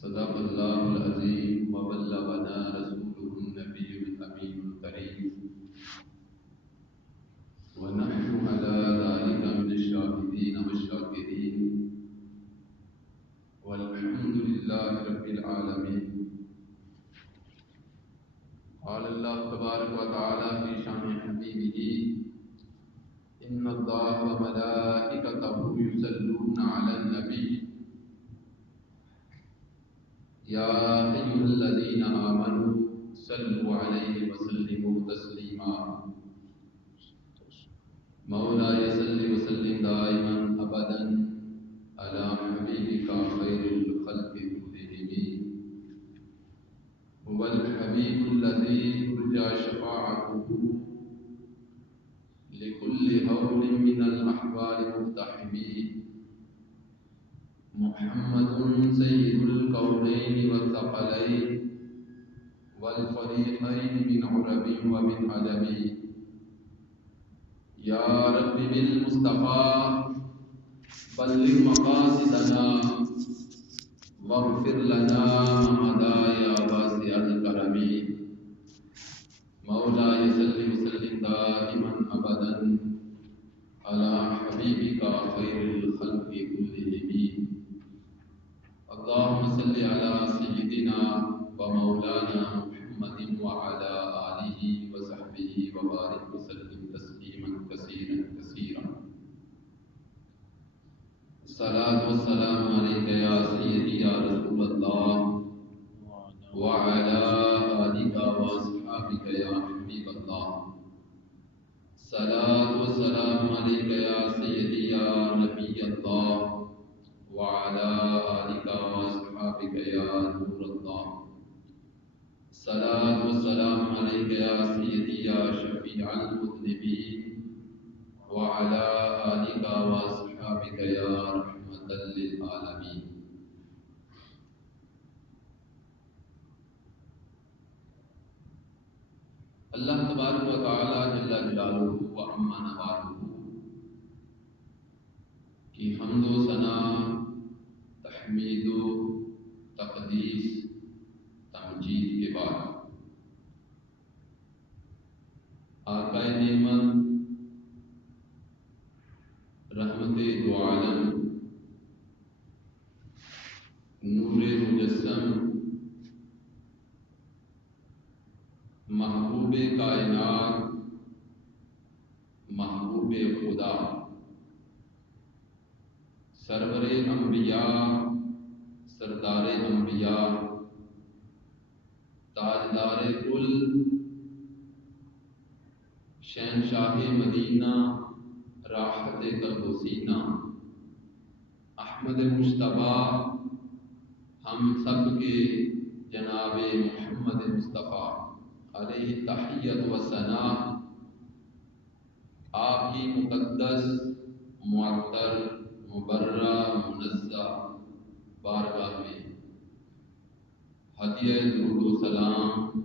صدق الله العظيم وبلغنا رسوله النبي الأمين الكريم ونحن على ذلك من الشاهدين والشاكرين والحمد لله رب العالمين. قال الله تبارك وتعالى في شأن حبيبه إن الله وملائكته يصلون على النبي يا أيها الذين آمنوا صلوا عليه وسلموا تسليما. مولاي صل وسلم دائما أبدا على حبيبك خير الخلق كلهم. هو الحبيب الذي ترجى شفاعته لكل هول من الأحوال مقتحم. محمد سيد الكونين والثقلين والفريقين من عرب ومن عجم. يا رب بالمصطفى بلغ مقاصدنا واغفر لنا مدى يا واسع الكرم. مولاي صل وسلم دائما ابدا على حبيبك خير الخلق كلهم. اللهم صل على سيدنا ومولانا محمد وعلى آله وصحبه وبارك وسلم تسليما كثيرا كثيرا. الصلاة والسلام عليك يا سيدي يا رسول الله وعلى آلك وأصحابك يا حبيب الله. الصلاة والسلام عليك يا سيدي يا نبي الله وعلى آلك وأصحابك يا نور الله. الصلاة والسلام عليك يا سيدي يا شفيع المذنبين وعلى آلك وأصحابك يا رحمة للعالمين. اللہ تبارک و تعالی جل جلالہ و عما نوالہ کی حمد و ثنا، تحمید و تقدیس، تمجید کے بعد آقا نعمت رحمت دو عالم نور مجسم محبوب کائنات محبوب خدا سرور انبیاء سردار انبیاء تاجدار کل شہنشاہ مدینہ راحت قلب و سینہ احمد مجتبیٰ ہم سب کے جناب محمد مصطفیٰ علیہ تحیت و ثنا، آپ کی مقدس معطر مبرہ منزہ بارگاہ میں ہدیہ درود و سلام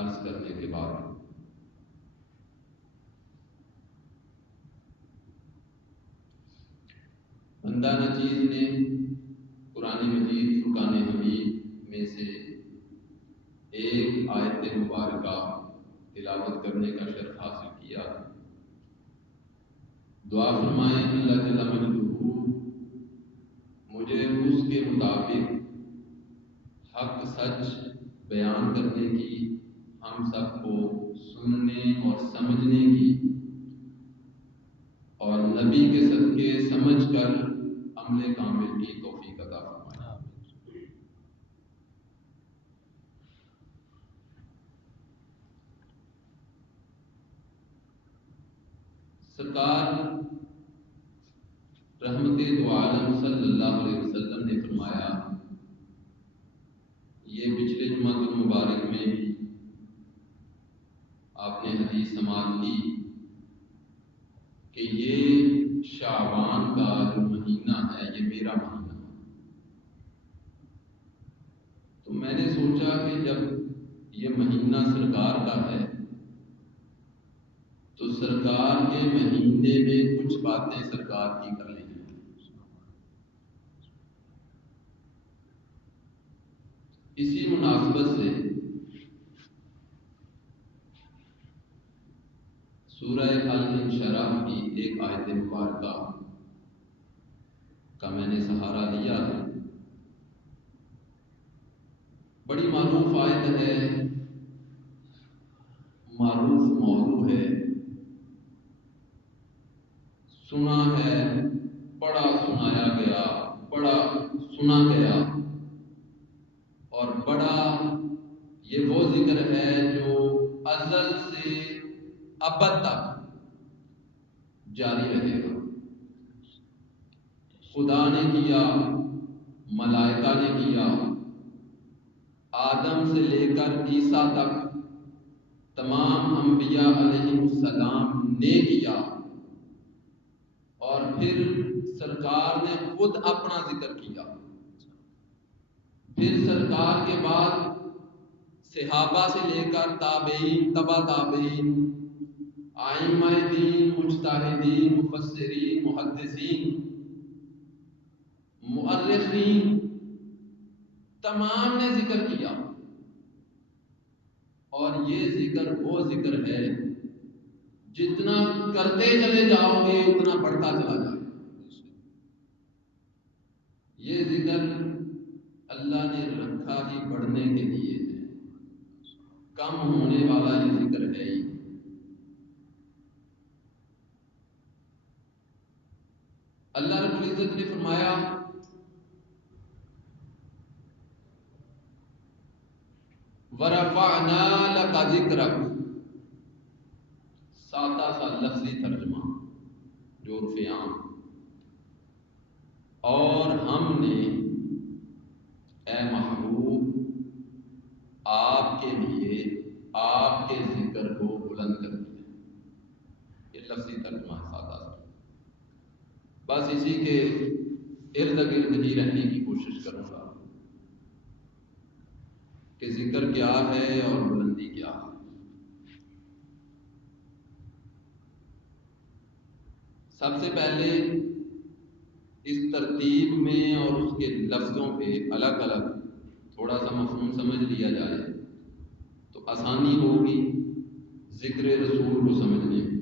عرض کرنے کے بعد بندہ نچیز نے قرآن مجید فرقان حمید میں سے ایک آیت مبارکہ تلاوت کرنے کا شرف حاصل کیا. دعا فرمائیں اللہ جل مجدہ مجھے اس کے مطابق حق سچ بیان کرنے کی، ہم سب کو سننے اور سمجھنے کی، اور نبی کے صدقے سمجھ کر عمل کامل کی توفیق عطا فرمائے. سرکار رحمت دو عالم صلی اللہ علیہ وسلم نے فرمایا، یہ پچھلے جمعہ المبارک میں بھی آپ نے حدیث سماعت کی کہ یہ شعبان کا جو مہینہ ہے یہ میرا مہینہ ہے. تو میں نے سوچا کہ جب یہ مہینہ سرکار کا ہے تو سرکار کے مہینے میں کچھ باتیں سرکار کی کر لیں. اسی مناسبت سے سورہ الانشراح کی ایک آیت مبارکہ کا میں نے سہارا لیا ہے۔ بڑی معروف آیت ہے، معروف موضوع ہے، سنا ہے، پڑھا سنایا گیا، پڑھا سنا گیا، اور بڑا یہ وہ ذکر ہے جو ازل سے ابد تک جاری رہے گا۔ خدا نے کیا، ملائکہ نے کیا، آدم سے لے کر عیسیٰ تک تمام انبیاء علیہ السلام نے کیا، اور پھر سرکار نے خود اپنا ذکر کیا۔ پھر سرکار کے بعد صحابہ سے لے کر تابعین، تبع تابعین، ائمہ دین، مجتہدین، مفسرین، محدثین، مؤرخین، تمام نے ذکر کیا۔ اور یہ ذکر وہ ذکر ہے جتنا کرتے چلے جاؤ گے اتنا بڑھتا چلا جائے گا۔ یہ ذکر اللہ نے رکھا ہی بڑھنے کے لیے ہے، کم ہونے والا یہ ذکر ہے ہی۔ اللہ رب العزت نے فرمایا وَرَفَعْنَا لَكَ ذِكْرَكَ، سادہ سا لفظی ترجمہ جو عرف عام، اور ہم نے اے محبوب آپ کے لیے آپ کے ذکر کو بلند کر دیا۔ یہ لفظی ترجمہ ہے سادہ سا، بس اسی کے ارد گرد ہی رہنے کی کوشش کروں گا کہ ذکر کیا ہے اور بلندی کیا ہے۔ سب سے پہلے اس ترتیب میں اور اس کے لفظوں پہ الگ الگ تھوڑا سا مفہوم سمجھ لیا جائے تو آسانی ہوگی ذکر رسول کو سمجھنے میں۔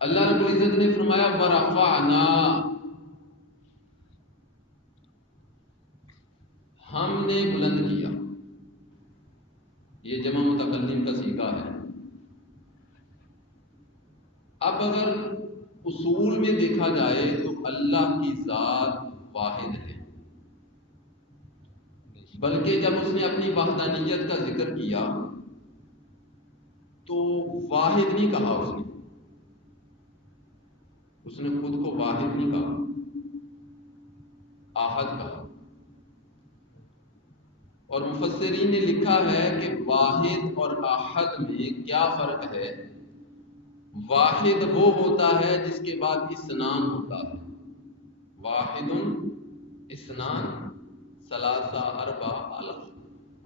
اللہ رب العزت نے فرمایا وَرَفَعْنَا، ہم نے بلند کیا۔ یہ جمع متکلم کا صیغہ ہے۔ اب اگر اصول میں دیکھا جائے تو اللہ کی ذات واحد ہے، بلکہ جب اس نے اپنی وحدانیت کا ذکر کیا تو واحد نہیں کہا، اس نے خود کو واحد نہیں کہا، احد کہا۔ اور مفسرین نے لکھا ہے کہ واحد اور احد میں کیا فرق ہے؟ واحد وہ ہوتا ہے جس کے بعد اسنان ہوتا ہے، واحد اسنان ثلاثہ اربع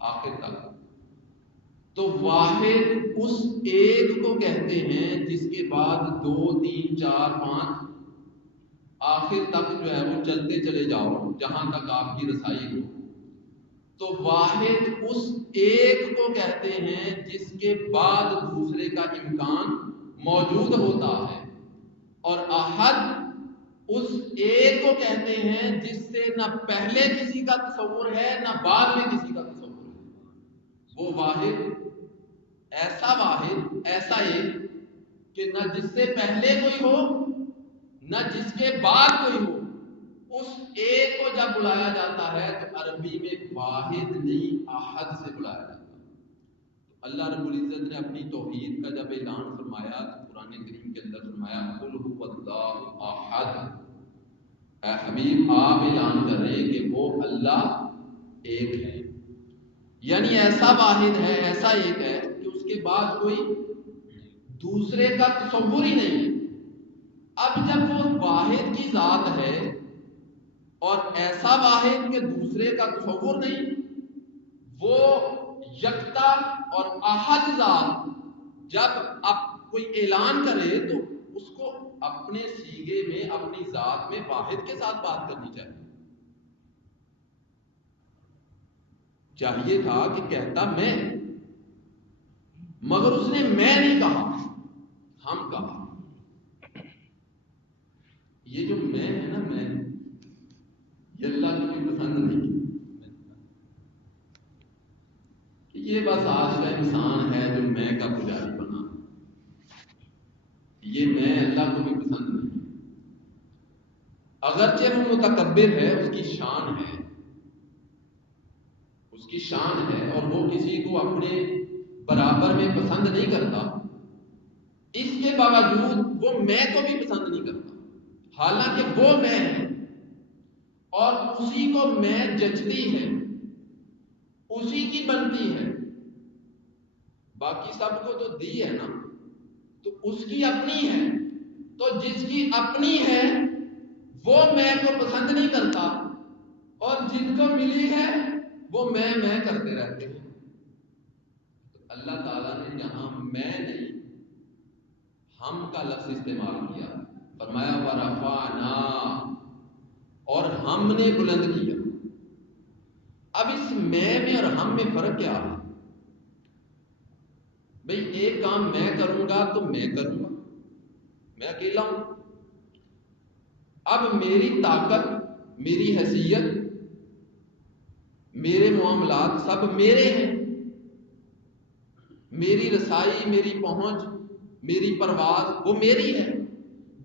آخر تک۔ تو واحد اس ایک کو کہتے ہیں جس کے بعد 2 3 4 5 آخر تک جو ہے وہ چلتے چلے جاؤ جہاں تک آپ کی رسائی ہو۔ تو واحد اس ایک کو کہتے ہیں جس کے بعد دوسرے کا امکان موجود ہوتا ہے، اور احد اس ایک کو کہتے ہیں جس سے نہ پہلے کسی کا تصور ہے نہ بعد میں کسی کا تصور ہے۔ وہ واحد ایسا ایک کہ نہ جس سے پہلے کوئی ہو نہ جس کے بعد کوئی ہو۔ اس ایک کو جب بلایا جاتا ہے تو عربی میں واحد نہیں احد سے بلایا جاتا ہے۔ اللہ رب العزت نے اپنی توحید کا جب اعلان فرمایا تو قرآن کریم کے اندر فرمایا قل هو اللہ احد۔ اے حبیب آپ اعلان کر رہے ہیں کہ وہ اللہ ایک ہے، یعنی ایسا واحد ہے، ایسا ایک ہے کہ اس کے بعد کوئی دوسرے کا تصور ہی نہیں ہے۔ اب جب وہ واحد کی ذات ہے اور ایسا واحد کہ دوسرے کا تصور نہیں، وہ یکتا اور احد ذات جب اب کوئی اعلان کرے تو اس کو اپنے سیغے میں اپنی ذات میں واحد کے ساتھ بات کرنی چاہیے۔ چاہیے تھا کہ کہتا میں، مگر اس نے میں نہیں کہا، ہم کہا۔ یہ جو میں ہے نا، میں، یہ اللہ کو بھی پسند نہیں کہ یہ بس آج کا انسان ہے جو میں کا پجاری بنا، یہ میں اللہ کو بھی پسند نہیں۔ اگرچہ وہ متکبر ہے، اس کی شان ہے، اس کی شان ہے، اور وہ کسی کو اپنے برابر میں پسند نہیں کرتا، اس کے باوجود وہ میں کو بھی پسند نہیں کرتا، حالانکہ وہ میں ہے اور اسی کو میں جچتی ہے، اسی کی بنتی ہے۔ باقی سب کو تو دی ہے نا، تو اس کی اپنی ہے، تو جس کی اپنی ہے وہ میں کو پسند نہیں کرتا، اور جن کو ملی ہے وہ میں کرتے رہتے ہیں۔ تو اللہ تعالیٰ نے جہاں میں نہیں، ہم کا لفظ استعمال کیا، فرمایا ورفعنا، اور ہم نے بلند کیا۔ اب اس میں اور ہم میں فرق کیا ہے؟ بھئی ایک کام میں کروں گا تو میں کروں گا، میں اکیلا ہوں۔ اب میری طاقت، میری حیثیت، میرے معاملات سب میرے ہیں، میری رسائی، میری پہنچ، میری پرواز وہ میری ہے۔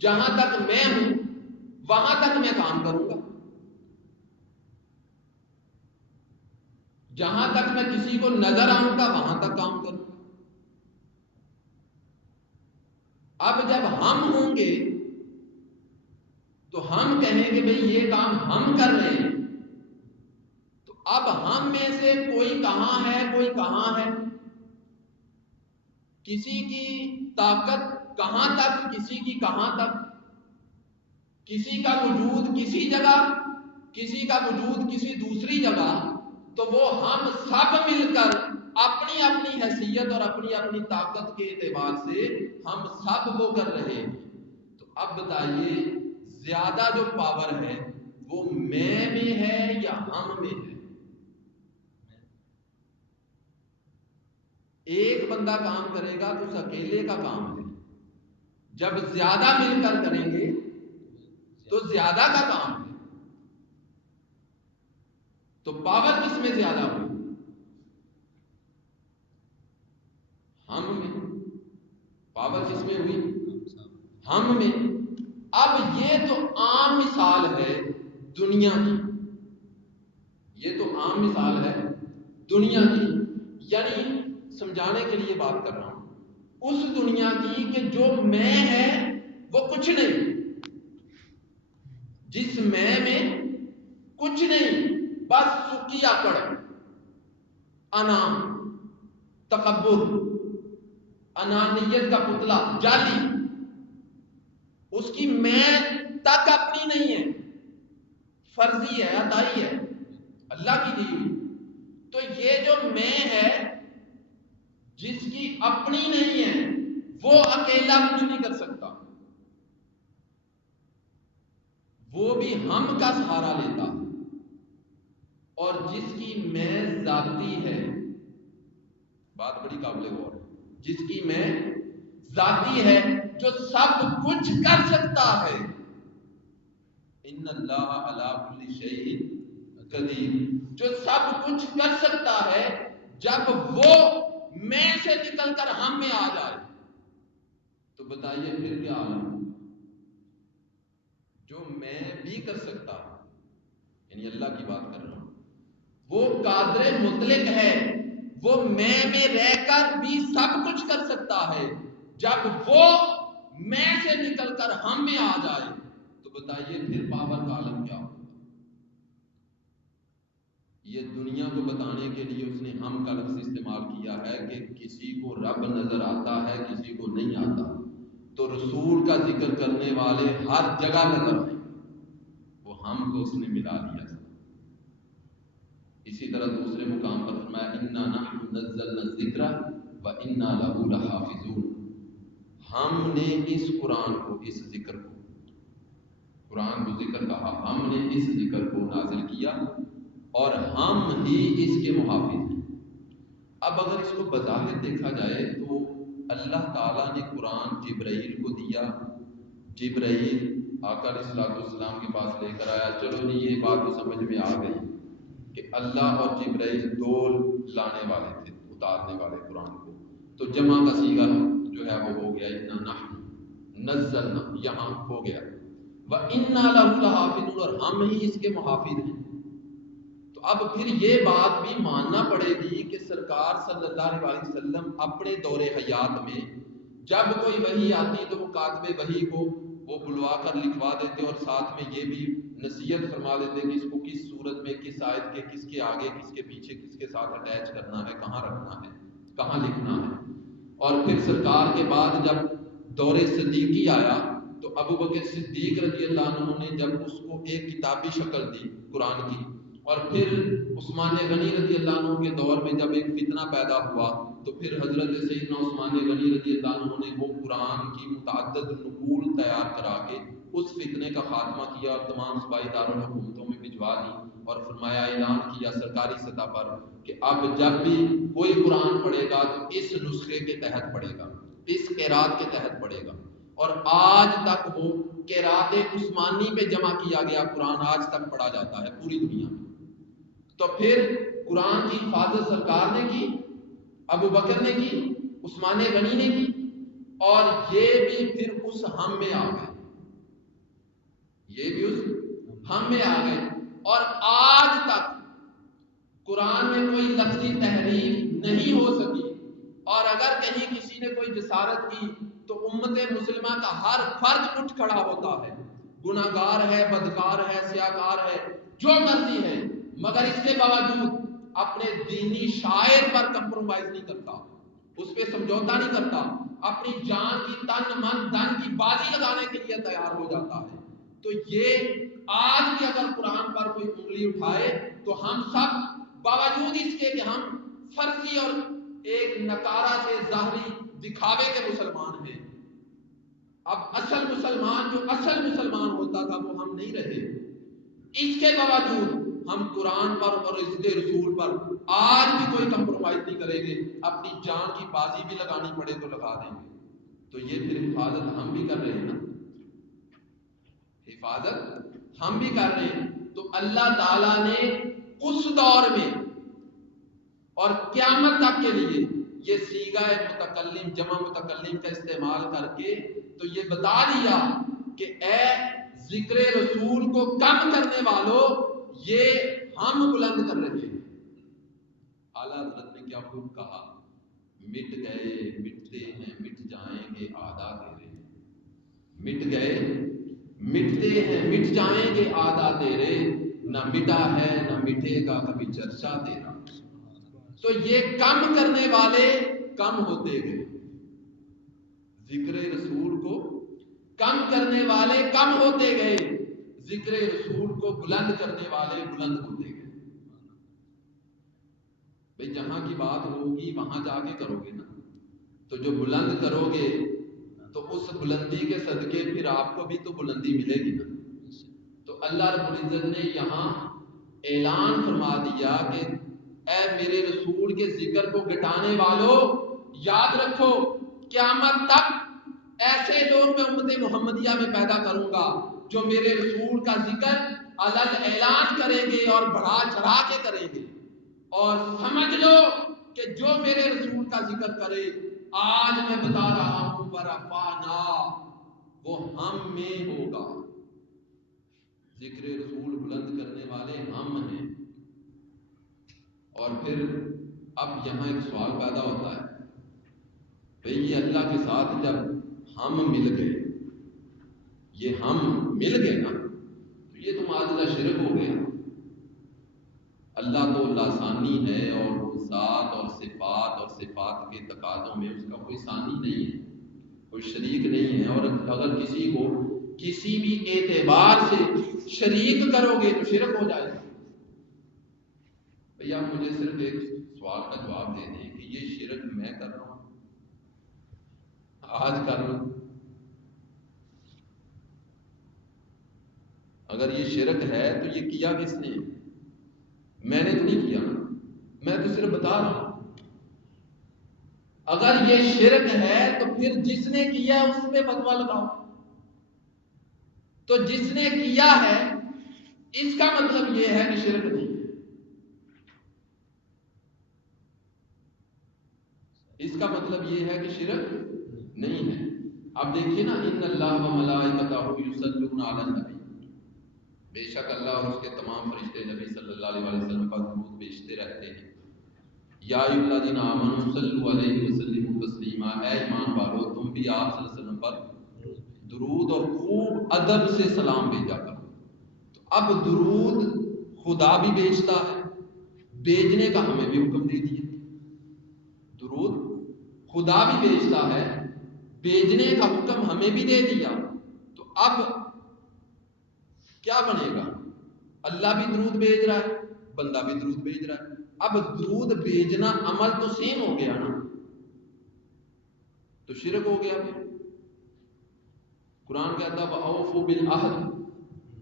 جہاں تک میں ہوں وہاں تک میں کام کروں گا، جہاں تک میں کسی کو نظر آؤں گا وہاں تک کام کروں گا۔ اب جب ہم ہوں گے تو ہم کہیں گے بھئی یہ کام ہم کر رہے ہیں، تو اب ہم میں سے کوئی کہاں ہے، کوئی کہاں ہے، کسی کی طاقت کہاں تک، کسی کی کہاں تک، کسی کا وجود کسی جگہ، کسی کا وجود کسی دوسری جگہ، تو وہ ہم سب مل کر اپنی اپنی حیثیت اور اپنی اپنی طاقت کے اعتبار سے ہم سب وہ کر رہے ہیں۔ تو اب بتائیے زیادہ جو پاور ہے وہ میں ہے یا ہم میں ہے؟ ایک بندہ کام کرے گا تو اس اکیلے کا کام ہے، جب زیادہ مل کر کریں گے تو زیادہ کا کام ہے۔ تو پاور کس میں زیادہ ہوئی؟ ہم میں۔ پاور کس میں ہوئی؟ ہم میں۔ اب یہ تو عام مثال ہے دنیا کی، یہ تو عام مثال ہے دنیا کی، یعنی سمجھانے کے لیے بات کر رہا ہوں اس دنیا کی کہ جو میں ہے وہ کچھ نہیں، جس میں کچھ نہیں، بس سکی آکڑ، انا، تکبر، انانیت کا پتلا، جالی، اس کی میں تک اپنی نہیں ہے، فرضی ہے، عطائی ہے، اللہ کی دی ہوئی۔ تو یہ جو میں ہے جس کی اپنی نہیں ہے وہ اکیلا کچھ نہیں کر سکتا، وہ بھی ہم کا سہارا لیتا، اور جس کی میں ذاتی ہے، بات بڑی قابل غور ہے، جس کی میں ذاتی ہے، جو سب کچھ کر سکتا ہے، ان اللہ علی کل شیء قدیر، جو سب کچھ کر سکتا ہے، جب وہ میں سے نکل کر ہم میں آ جائے تو بتائیے پھر کیا عالم ہوگا؟ جو میں بھی کر سکتا ہوں، یعنی اللہ کی بات کر رہا ہوں، وہ قادر مطلق ہے، وہ میں رہ کر بھی سب کچھ کر سکتا ہے، جب وہ میں سے نکل کر ہم میں آ جائے تو بتائیے پھر پاور کا عالم کیا ہوگا؟ یہ دنیا کو بتانے کے لیے اس نے ہم کا لفظ استعمال کیا ہے کہ کسی کو رب نظر آتا ہے، کسی کو نہیں آتا، تو رسول کا ذکر کرنے والے ہر جگہ نظر آئے، وہ ہم کو اس نے ملا دیا۔ اسی طرح دوسرے مقام پر فرمایا انا نحن نزلنا الذکر وانا له لحافظون، ہم نے اس قرآن کو، اس ذکر کو، قرآن کو ذکر کہا، ہم نے اس ذکر کو نازل کیا اور ہم ہی اس کے محافظ ہیں۔ اب اگر اس کو بظاہر دیکھا جائے تو اللہ تعالیٰ نے قرآن جبرائیل کو دیا، جبرائیل آقا علیہ الصلوۃ والسلام کے پاس لے کر آیا، چلو جی یہ بات تو سمجھ میں آ گئی کہ اللہ اور جبرائیل دو لانے والے تھے، اتارنے والے قرآن کو، تو جمع کا صیغہ جو ہے وہ ہو گیا انا نحن نزلنا، یہاں ہو گیا وَإِنَّا لَهُ لَحَافِظُونَ، اور ہم ہی اس کے محافظ ہیں۔ تو اب پھر یہ بات بھی ماننا پڑے گی کہ سرکار صلی اللہ علیہ وسلم اپنے دور حیات میں جب کوئی وحی آتی تو وہ کاتب وحی کو وہ بلوا کر لکھوا دیتے، اور ساتھ میں یہ بھی نصیحت فرما دیتے کہ اس کو کس صورت میں، کس آیت کے کس کے آگے، کس کے پیچھے، کس کے ساتھ اٹیچ کرنا ہے، کہاں رکھنا ہے، کہاں لکھنا ہے۔ اور پھر سرکار کے بعد جب دور صدیقی آیا تو ابو بکر صدیق رضی اللہ عنہ نے جب اس کو ایک کتابی شکل دی قرآن کی، اور پھر عثمان غنی رضی اللہ عنہ کے دور میں جب ایک فتنہ پیدا ہوا تو پھر حضرت سیدنا عثمان غنی رضی اللہ عنہ نے وہ قرآن کی متعدد نقول تیار کرا کے اس فتنے کا خاتمہ کیا اور تمام صوبائی دارالحکومتوں میں بھجوا دی، اور فرمایا، اعلان کیا سرکاری سطح پر کہ اب جب بھی کوئی قرآن پڑھے گا تو اس نسخے کے تحت پڑھے گا، اس قرات کے تحت پڑھے گا۔ اور آج تک وہ قرات عثمانی پہ جمع کیا گیا قرآن آج تک پڑھا جاتا ہے پوری دنیا میں۔ تو پھر قرآن کی حفاظت سرکار نے کی، ابو بکر نے کی، عثمان غنی نے کی، اور یہ بھی پھر اس ہم میں آ گئے، یہ بھی اس ہم میں آ گئے، اور آج تک قرآن میں کوئی لفظی تحریف نہیں ہو سکی، اور اگر کہیں کسی نے کوئی جسارت کی تو امت مسلمہ کا ہر فرد اٹھ کھڑا ہوتا ہے، گناہگار ہے، بدکار ہے، سیاکار ہے، جو مرضی ہے، مگر اس کے باوجود اپنے دینی شاعر پر کمپرومائز نہیں کرتا، اس پہ سمجھوتا نہیں کرتا، اپنی جان کی تن من دھن کی بازی لگانے کے لیے تیار ہو جاتا ہے۔ تو یہ آج بھی اگر قرآن پر کوئی انگلی اٹھائے تو ہم سب باوجود اس کے کہ ہم فرضی اور ایک نکارہ سے ظاہری دکھاوے کے مسلمان ہیں، اب اصل مسلمان جو اصل مسلمان ہوتا تھا وہ ہم نہیں رہے، اس کے باوجود ہم قرآن پر اور اس کے رسول پر آج بھی کوئی کمپرومائز نہیں کریں گے، اپنی جان کی بازی بھی لگانی پڑے تو لگا دیں گے۔ تو یہ پھر حفاظت ہم بھی کر رہے ہیں نا، حفاظت ہم بھی کر رہے ہیں۔ تو اللہ تعالیٰ نے اس دور میں اور قیامت تک کے لیے یہ صیغہ متکلم، جمع متکلم کا استعمال کر کے تو یہ بتا دیا کہ اے ذکر رسول کو کم کرنے والوں، یہ ہم بلند کر رہے ہیں۔ اعلیٰ حضرت نے کیا خوب کہا، مٹ گئے مٹتے ہیں مٹ جائیں گے آدھا تیرے، مٹ گئے مٹتے ہیں مٹ جائیں گے آدھا تیرے، نہ مٹا ہے نہ مٹے گا کبھی چرچا تیرا۔ تو یہ کم کرنے والے کم ہوتے گئے، ذکر رسول کو کم کرنے والے کم ہوتے گئے، ذکر رسول کو بلند کرنے والے بلند ہوتے گئے۔ بھئی جہاں کی بات ہوگی وہاں جا کے کرو گے نا، تو جو بلند کرو گے تو اس بلندی کے صدقے پھر آپ کو بھی تو بلندی ملے گی نا۔ تو اللہ رب العزت نے یہاں اعلان فرما دیا کہ اے میرے رسول کے ذکر کو گٹانے والوں، یاد رکھو قیامت تک ایسے لوگ میں امت محمدیہ میں پیدا کروں گا جو میرے رسول کا ذکر علل اعلان کریں گے اور بڑھا چڑھا کے کریں گے، اور سمجھ لو کہ جو میرے رسول کا ذکر کرے، آج میں بتا رہا ہوں برفانا، وہ ہم میں ہوگا۔ ذکر رسول بلند کرنے والے ہم ہیں۔ اور پھر اب یہاں ایک سوال پیدا ہوتا ہے، بھئی یہ اللہ کے ساتھ جب ہم مل گئے، یہ ہم مل گئے نا، تو یہ تو معاذ شرک ہو گیا۔ اللہ تو لاثانی ہے، اور وہ ذات اور صفات کے تقاضوں میں اس کا کوئی ثانی نہیں ہے، کوئی شریک نہیں ہے، اور اگر کسی کو کسی بھی اعتبار سے شریک کرو گے تو شرک ہو جائے گا۔ بھئی آپ مجھے صرف ایک سوال کا جواب دے دیں کہ یہ شرک میں کر رہا ہوں، آج کر لوں؟ اگر یہ شرک ہے تو یہ کیا کس نے؟ میں نے تو نہیں کیا، میں تو صرف بتا رہا ہوں۔ اگر یہ شرک ہے تو پھر جس نے کیا اس پہ فتویٰ لگاؤ۔ تو جس نے کیا ہے اس کا مطلب یہ ہے کہ شرک نہیں ہے، اس کا مطلب یہ ہے کہ شرک نہیں ہے۔ اب دیکھیے نا، ان اللہ و ملائکتہ یصلون علی النبی، بے شک اللہ اور اس کے تمام فرشتے نبی صلی اللہ علیہ وسلم پر درود بھیجتے رہتے ہیں۔ یا ایھا الذین آمنوا صلوا علیہ وسلموا تسلیما، اے ایمان والو تم بھی آپ صلی اللہ علیہ وسلم پر درود اور خوب ادب سے سلام بھیجا کرو۔ تو اب درود خدا بھی بھیجتا ہے، بھیجنے کا ہمیں بھی حکم دے دیا۔ درود خدا بھی بھیجتا ہے، بھیجنے کا حکم ہمیں بھی دے دیا۔ تو اب کیا بنے گا؟ اللہ بھی درود بھیج رہا ہے، بندہ بھی درود بھیج رہا ہے۔ اب درود بھیجنا عمل تو سیم ہو گیا نا، تو شرک ہو گیا۔ پھر قرآن کہتا ہے وَأَوْفُوا بِالْعَهْدِ،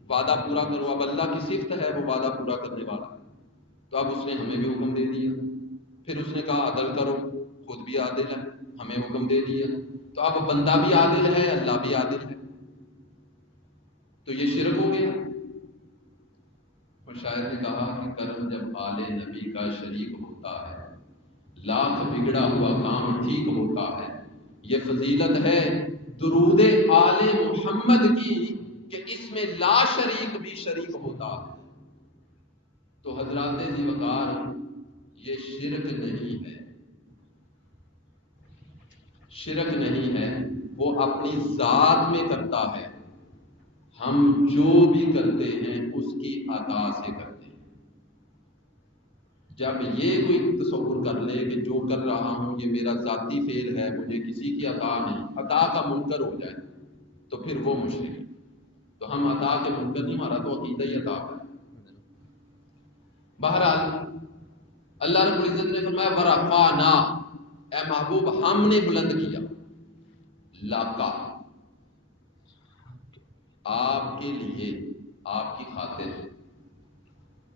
وعدہ پورا کرو۔ اب اللہ کی صفت ہے وہ وعدہ پورا کرنے والا، تو اب اس نے ہمیں بھی حکم دے دیا۔ پھر اس نے کہا عدل کرو، خود بھی عادل ہے، ہمیں حکم دے دیا۔ تو اب بندہ بھی عادل ہے، اللہ بھی عادل ہے، تو یہ شرک ہو گیا۔ اور شاعر نے کہا کہ کرم جب آل نبی کا شریک ہوتا ہے، لاکھ بگڑا ہوا کام ٹھیک ہوتا ہے۔ یہ فضیلت ہے درود آل محمد کی کہ اس میں لا شریک بھی شریک ہوتا ہے۔ تو حضرات ذی وقار، یہ شرک نہیں ہے، شرک نہیں ہے، وہ اپنی ذات میں کرتا ہے۔ ہم جو بھی کرتے ہیں اس کی عطا سے کرتے ہیں۔ جب یہ کوئی تصور کر لے کہ جو کر رہا ہوں یہ میرا ذاتی فعل ہے، مجھے کسی کی عطا نہیں، عطا کا منکر ہو جائے تو پھر وہ مشرک ہے۔ تو ہم عطا کے منکر نہیں، ہمارا تو عقیدہ ہی عطا ہے۔ بہرحال اللہ رب العزت نے فرمایا ورفعنا، اے محبوب ہم نے بلند کیا، لاکا، آپ کے لیے، آپ کی خاطر،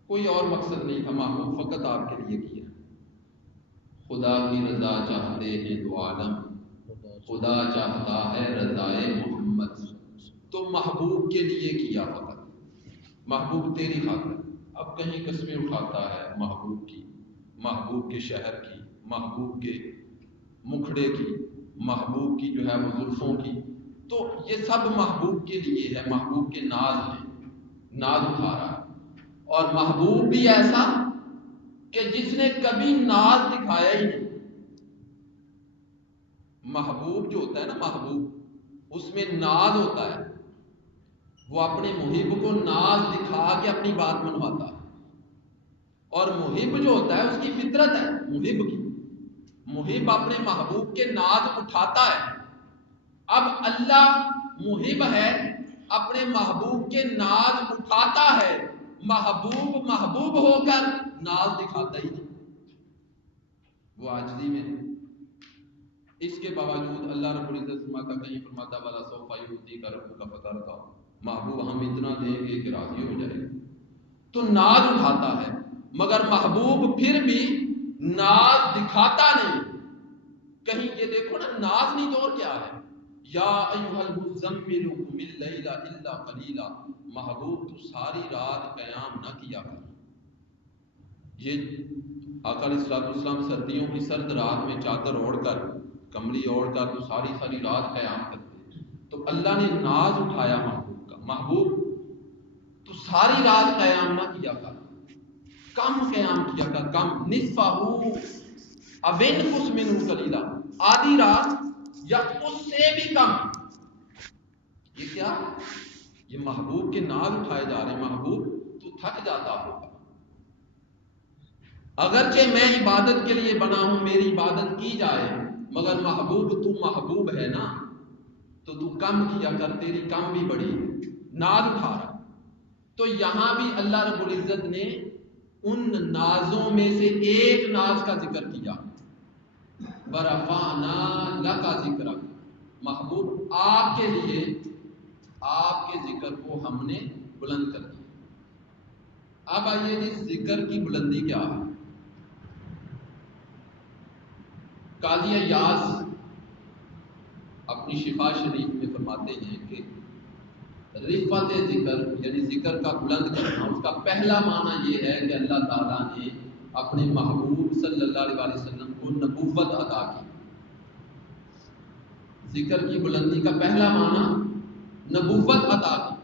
کوئی اور مقصد نہیں تھا، محبوب فقط آپ کے لیے کیا۔ خدا کی رضا چاہتے ہیں دو عالم، خدا چاہتا ہے رضائے محمد، تو محبوب کے لیے کیا فقط، محبوب تیری خاطر۔ اب کہیں قسمیں اٹھاتا ہے محبوب کی، محبوب کے شہر کی، محبوب کے مکھڑے کی، محبوب کی جو ہے وہ زلفوں کی، تو یہ سب محبوب کے لیے ہے، محبوب کے ناز ہیں، ناز اٹھا رہا ہے۔ اور محبوب بھی ایسا کہ جس نے کبھی ناز دکھایا ہی نہیں۔ محبوب جو ہوتا ہے نا، محبوب اس میں ناز ہوتا ہے، وہ اپنے محب کو ناز دکھا کے اپنی بات منواتا ہے۔ اور محب جو ہوتا ہے اس کی فطرت ہے محب کی، محب اپنے محبوب کے ناز اٹھاتا ہے۔ اب اللہ محب ہے، اپنے محبوب کے ناز اٹھاتا ہے، محبوب محبوب ہو کر ناز دکھاتا ہی نہیں، وہ عاجزی میں ہے۔ اس کے باوجود اللہ رب العزت فرماتا، کہیں فرماتا والا سوف یؤتیک ربک فترضی، محبوب ہم اتنا دیں گے کہ راضی ہو جائے گا۔ تو ناز اٹھاتا ہے، مگر محبوب پھر بھی ناز دکھاتا نہیں۔ کہیں یہ دیکھو نا، ناز نہیں تو اور کیا ہے؟ یا ایھا المزمل قم اللیل الا قلیلا، محبوب تو ساری رات قیام نہ کیا کر۔ یہ آقا علیہ الصلوۃ والسلام سردیوں کی سرد رات میں چادر اوڑھ کر، کملی اوڑھ کر تو ساری رات قیام کرتے، تو اللہ نے ناز اٹھایا محبوب کا، محبوب تو ساری رات قیام نہ کیا کر، کم قیام کیا کر، کم، نصفہ او انقص منہ قلیلا، آدھی رات یا اس سے بھی کم۔ یہ کیا؟ یہ محبوب کے ناز اٹھائے جا رہے ہیں۔ محبوب تو تھک جاتا ہوگا، اگرچہ میں عبادت کے لیے بنا ہوں، میری عبادت کی جائے، مگر محبوب تو محبوب ہے نا، تو کم کیا کر، تیری کم بھی بڑی، ناز اٹھا رہا۔ تو یہاں بھی اللہ رب العزت نے ان نازوں میں سے ایک ناز کا ذکر کیا، وَرَفَعْنَا لَكَ ذِكْرَكَ، محبوب آپ کے لیے، آپ کے ذکر کو ہم نے بلند کر دیا۔ اب آئیے جی ذکر کی بلندی کیا ہے؟ قاضی ایاز اپنی شفا شریف میں فرماتے ہیں کہ رفعت ذکر یعنی ذکر کا بلند کرنا، اس کا پہلا معنی یہ ہے کہ اللہ تعالیٰ نے اپنے محبوب صلی اللہ علیہ وسلم کو نبوت عطا کی۔ ذکر کی بلندی کا پہلا معنی نبوت عطا کی۔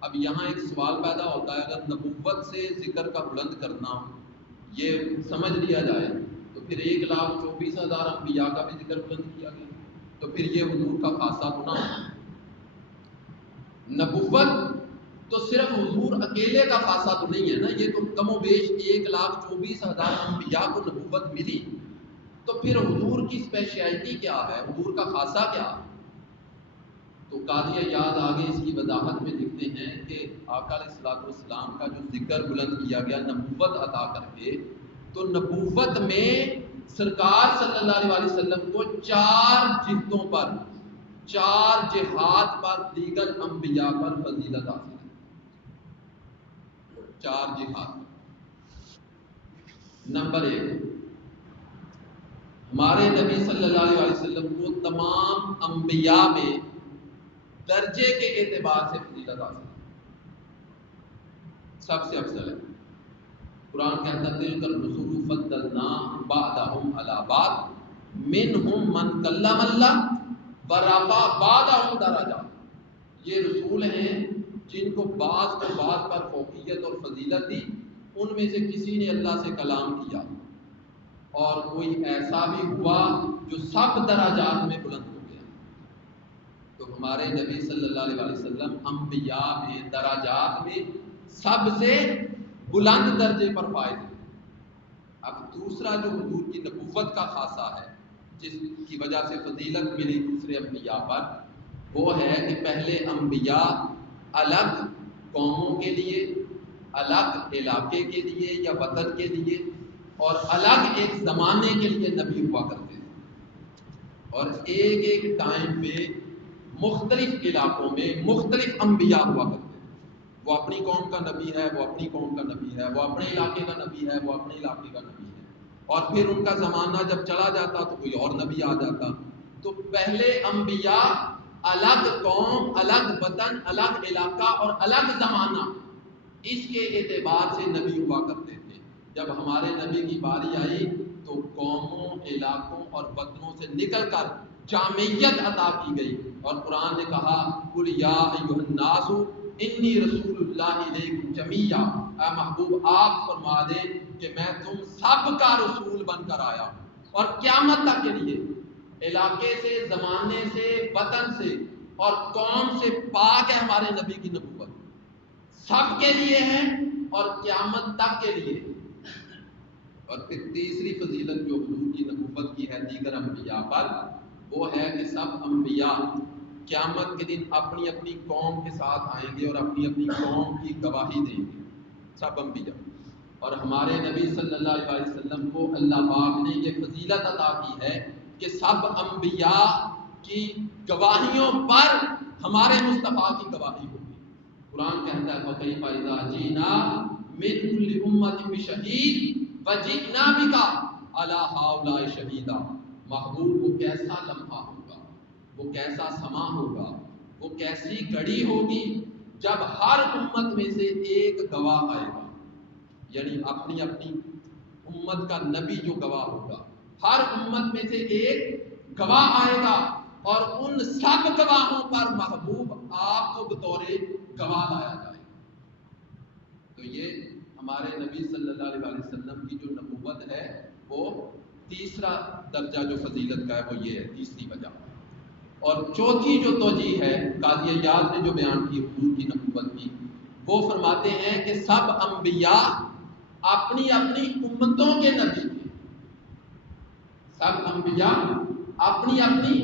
اب یہاں ایک سوال پیدا ہوتا ہے، اگر نبوت سے ذکر کا بلند کرنا یہ سمجھ لیا جائے تو پھر 1,24,000 انبیاء کا بھی ذکر بلند کیا گیا، تو پھر یہ حضور کا خاصہ گناہ ہے۔ نبوت تو صرف حضور اکیلے کا خاصہ تو نہیں ہے نا، یہ تو کم و بیش 1,24,000 انبیاء کو نبوت ملی، تو پھر حضور کی اسپیشلٹی کیا ہے، حضور کا خاصہ کیا ہے؟ تو قاضی ایاز آگے اس کی وضاحت میں لکھتے ہیں کہ آقا علیہ الصلوۃ والسلام کا جو ذکر بلند کیا گیا نبوت عطا کر کے، تو نبوت میں سرکار صلی اللہ علیہ وسلم کو 4 جہتوں پر، 4 جہات پر دیگر انبیاء پر فضیلت حاصل ہے۔ 4 جہات۔ نمبر 1، ہمارے نبی صلی اللہ علیہ وسلم کو تمام انبیاء میں درجے کے اعتبار سے فضیلت حاصل ہے، سب سے افضل ہے۔ قرآن کہتا ہے تلک الرسول فضلنا بعضهم علی بعض منہم من کلم اللہ ورفع بعضهم درجات۔ یہ رسول ہیں جن کو بعض کو بعض پر فوقیت اور فضیلت دی، ان میں سے کسی نے اللہ سے کلام کیا، اور کوئی ایسا بھی ہوا جو سب درجات میں بلند ہو گیا۔ تو ہمارے نبی صلی اللہ علیہ وسلم انبیاء میں درجات میں سب سے بلند درجے پر فائز ہیں۔ اب دوسرا جو حضور کی نبوت کا خاصہ ہے، جس کی وجہ سے فضیلت ملی دوسرے انبیاء پر، وہ ہے کہ پہلے انبیاء الگ قوموں کے لیے، الگ علاقے کے لیے یا وطن کے لیے، اور الگ ایک زمانے کے لیے نبی ہوا کرتے تھے، اور ایک ایک ٹائم پہ مختلف علاقوں میں مختلف انبیاء ہوا کرتے تھے۔ وہ اپنی قوم کا نبی ہے، وہ اپنی قوم کا نبی ہے، وہ اپنے علاقے کا نبی ہے، وہ اپنے علاقے کا نبی ہے، اور پھر ان کا زمانہ جب چلا جاتا تو کوئی اور نبی آ جاتا۔ تو پہلے انبیاء الگ قوم، الگ وطن، الگ علاقہ اور الگ زمانہ، اس کے اعتبار سے نبی ہوا کرتے تھے۔ جب ہمارے نبی کی باری آئی تو قوموں، علاقوں اور وطنوں سے نکل کر جامعیت عطا کی گئی، اور قرآن نے کہا قل یا ایھا الناس انی رسول اللہ الیکم جمیعا، اے محبوب آپ فرما دیں کہ میں تم سب کا رسول بن کر آیا ہوں، اور قیامت تک کے لیے علاقے سے، زمانے سے، وطن سے اور قوم سے پاک ہے ہمارے نبی کی نبوت، سب کے لیے ہے اور قیامت تک کے لیے۔ اور پھر تیسری فضیلت جو حضور کی نبوت کی ہے دیگر انبیاء پر، وہ ہے کہ سب انبیاء قیامت کے دن اپنی اپنی قوم کے ساتھ آئیں گے اور اپنی اپنی قوم کی گواہی دیں گے، سب انبیاء۔ اور ہمارے نبی صلی اللہ علیہ وسلم کو اللہ پاک نے یہ فضیلت عطا کی ہے کہ سب انبیاء کی گواہیوں پر ہمارے مصطفیٰ کی گواہی ہوگی۔ قرآن کہتا ہے فَكَيْفَ إِذَا جِئْنَا مِنْ كُلِّ أُمَّةٍ بِشَهِيدٍ وَجِئْنَا بِكَ عَلَىٰ هَٰؤُلَاءِ شَهِيدًا۔ محبوب وہ کیسا لمحہ ہوگا، وہ کیسا سما ہوگا، وہ کیسی گھڑی ہوگی جب ہر امت میں سے ایک گواہ آئے گا، یعنی اپنی اپنی امت کا نبی جو گواہ ہوگا، ہر امت میں سے ایک گواہ آئے گا، اور ان سب گواہوں پر محبوب آپ کو بطور گواہ لایا جائے گا۔ تو یہ ہمارے نبی صلی اللہ علیہ وسلم کی جو نبوت ہے، وہ تیسرا درجہ جو فضیلت کا ہے وہ یہ ہے، تیسری وجہ۔ اور چوتھی جو توجیہ ہے قاضی ایاز نے جو بیان کی حضور کی نبوت کی، وہ فرماتے ہیں کہ سب انبیاء اپنی اپنی امتوں کے نبی تھے، سب انبیاء اپنی اپنی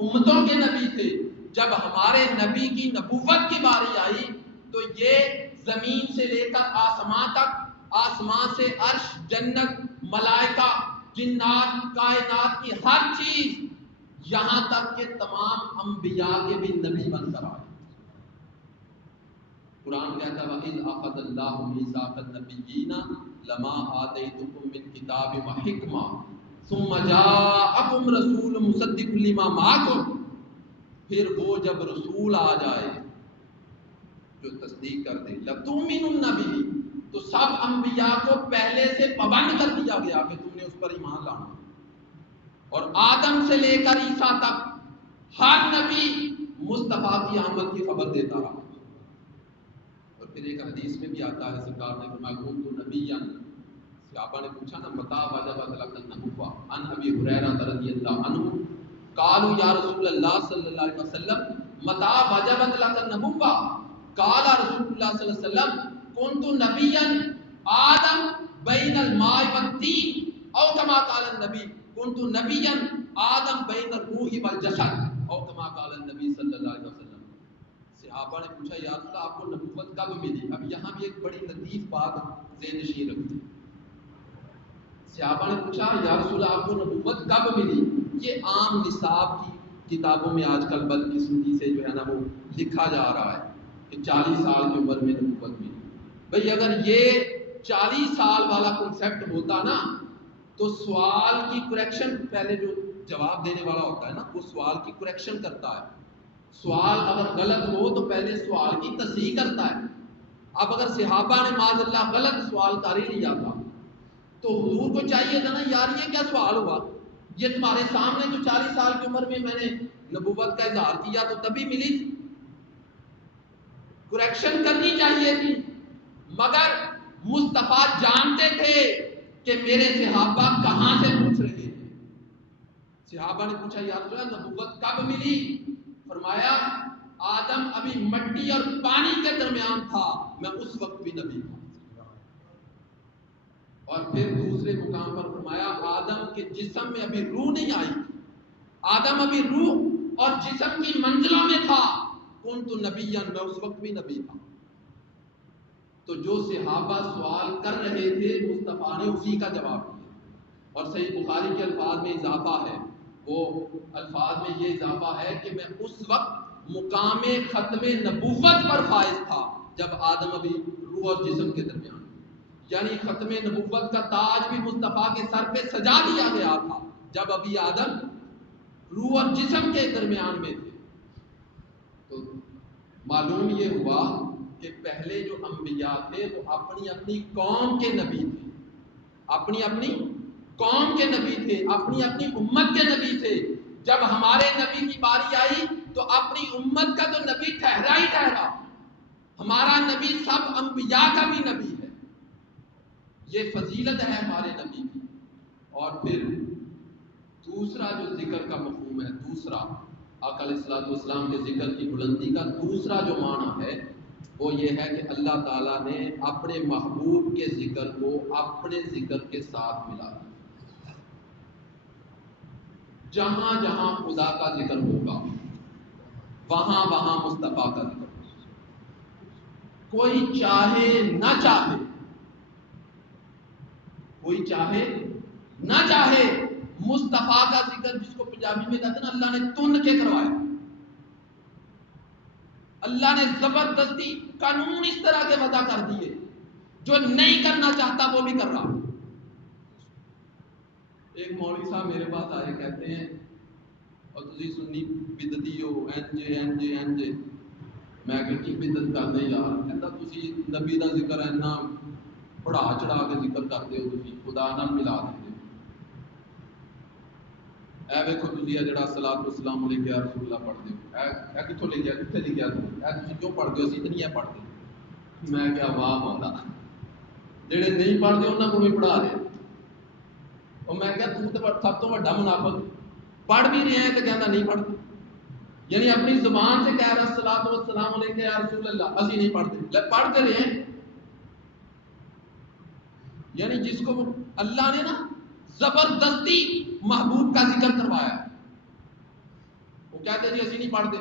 امتوں کے نبی تھے۔ جب ہمارے نبی کی نبوت کی باری آئی تو یہ زمین سے لے کر آسمان تک، آسمان سے عرش، جنت، ملائکہ، جنات، کائنات کی ہر چیز، یہاں تک کہ تمام انبیاء کے بھی نبی بن کر آئے۔ قرآن کہتا ہے وَإِذْ أَخَذَ اللَّهُ مِيثَاقَ النَّبِيِّينَ لَمَا آتَيْتُكُم مِّن كِتَابٍ وَحِكْمَةٍ ثُمَّ جَاءَكُمْ رَسُولٌ مُصَدِّقٌ لِّمَا مَعَكُمْ، پھر وہ جب رسول آ جائے جو تصدیق کر دے لَتُؤْمِنُنَّ بِهِ، تو سب انبیاء کو پہلے سے پابند کر دیا گیا کہ تم نے اس پر ایمان لانا، اور آدم سے لے کر عیسیٰ تک ہر نبی مصطفیٰ کی آمد کی خبر دیتا رہا۔ اور پھر ایک حدیث میں بھی آتا ہے سرکار نے فرمایا کنت نبیا، صحابہ نے پوچھا نا متى وجبت لك النبوة عن ابي هريرة رضی اللہ عنہ قالوا یا رسول اللہ صلی اللہ علیہ وسلم متى وجبت لك النبوة قال رسول اللہ صلی اللہ علیہ وسلم كنت نبیا آدم بین الماء والطین او كما قال النبی كنت نبیا آدم بین الروح والجسد او كما قال النبی صلی اللہ علیہ وسلم۔ صحابہ نے پوچھا یا رسول اللہ آپ کو نبوت کب ملی؟ اب یہاں بھی ایک بڑی لطیف بات ذہن نشین رکھتے ہیں۔ صحابہ نے پوچھا یا رسول اللہ آپ کو نبوت کب ملی؟ یہ عام نصاب کی کتابوں میں آج کل بدقسمتی سے جو ہے نا وہ لکھا جا رہا ہے کہ 40 سال کی عمر میں نبوت ملی۔ بھئی اگر یہ 40 سال والا کنسیپٹ ہوتا نا تو سوال کی کریکشن، پہلے جو جواب دینے والا ہوتا ہے نا وہ سوال کی کریکشن کرتا ہے، سوال اگر غلط ہو تو پہلے سوال کی تصحیح کرتا ہے۔ اب اگر صحابہ نے معاذ اللہ غلط سوال کر ہی لیا تھا تو حضور کو چاہیے تھا نا یار یہ کیا سوال ہوا، یہ تمہارے سامنے جو 40 سال کی عمر میں میں نے نبوت کا اظہار کیا تو تبھی ملی تھی، کریکشن کرنی چاہیے تھی۔ مگر مصطفیٰ جانتے تھے کہ میرے صحابہ کہاں سے پوچھ رہے ہیں۔ صحابہ نے پوچھا یا رسول اللہ نبوت کب ملی؟ فرمایا آدم ابھی مٹی اور پانی کے درمیان تھا، میں اس وقت بھی نبی تھا۔ اور پھر دوسرے مقام پر فرمایا آدم کے جسم میں ابھی روح نہیں آئی تھی، آدم ابھی روح اور جسم کی منزلوں میں تھا، کنت نبیا، میں اس وقت بھی نبی تھا۔ تو جو صحابہ سوال کر رہے تھے مصطفیٰ نے اسی کا جواب دیا۔ اور صحیح بخاری کے الفاظ میں اضافہ ہے، وہ الفاظ میں یہ اضافہ ہے کہ میں اس وقت مقام ختم نبوت پر فائز تھا جب آدم ابھی روح اور جسم کے درمیان، یعنی ختم نبوت کا تاج بھی مصطفیٰ کے سر پہ سجا دیا گیا تھا جب ابھی آدم روح اور جسم کے درمیان میں تھے۔ تو معلوم یہ ہوا کہ پہلے جو انبیاء تھے وہ اپنی اپنی قوم کے نبی تھے، اپنی اپنی قوم کے نبی تھے، اپنی اپنی امت کے نبی تھے۔ جب ہمارے نبی کی باری آئی تو اپنی امت کا تو نبی ٹھہرا ہی ٹھہرا، ہمارا نبی سب انبیاء کا بھی نبی ہے، یہ فضیلت ہے ہمارے نبی کی۔ اور پھر دوسرا جو ذکر کا مفہوم ہے، دوسرا آقا علیہ الصلوۃ والسلام کے ذکر کی بلندی کا دوسرا جو معنی ہے وہ یہ ہے کہ اللہ تعالیٰ نے اپنے محبوب کے ذکر کو اپنے ذکر کے ساتھ ملا دیا۔ جہاں جہاں خدا کا ذکر ہوگا وہاں وہاں مصطفیٰ کا ذکر ہوگا، کوئی چاہے نہ چاہے، کوئی چاہے نہ چاہے، مصطفیٰ کا ذکر جس کو پنجابی میں کہتے ہیں نا اللہ نے تن کے کروایا، اللہ نے زبردستی قانون اس طرح کے وضع کر دیے، جو نہیں کرنا چاہتا وہ بھی کر رہا۔ ایک مولوی صاحب میرے پاس آئے کہتے ہیں اور تسی سنی بدعتی ہو این جے میں کہ کی بدعت کرتے یار، کہتا تسی نبی دا ذکر اینا بڑھا چڑھا کے ذکر کرتے ہو، تسی خدا نال ملا دیتے ہو۔ اے ویکھو تسی اے جڑا صلاۃ والسلام علیہ یا رسول اللہ پڑھتے ہو، اے کتھوں لکھیا، کتھے لکھیا اے تسی کیوں پڑھتے ہو؟ اسی تے نہیں پڑھتے۔ میں کہا واہ مولا، جڑے نہیں پڑھتے انہاں کو بھی پڑھا رہے۔ اور میں کہا تو سب تو بڑا منافق، پڑھ بھی رہے ہیں تو کہنا نہیں پڑھتے، یعنی اپنی زبان سے کہہ رہا صلاۃ والسلام علیہ یا رسول اللہ، اسی نہیں پڑھتے، پڑھتے رہے ہیں۔ یعنی جس کو اللہ نے نا زبردستی محبوب کا ذکر کروایا، وہ کہتے جی اسی نہیں پڑھتے،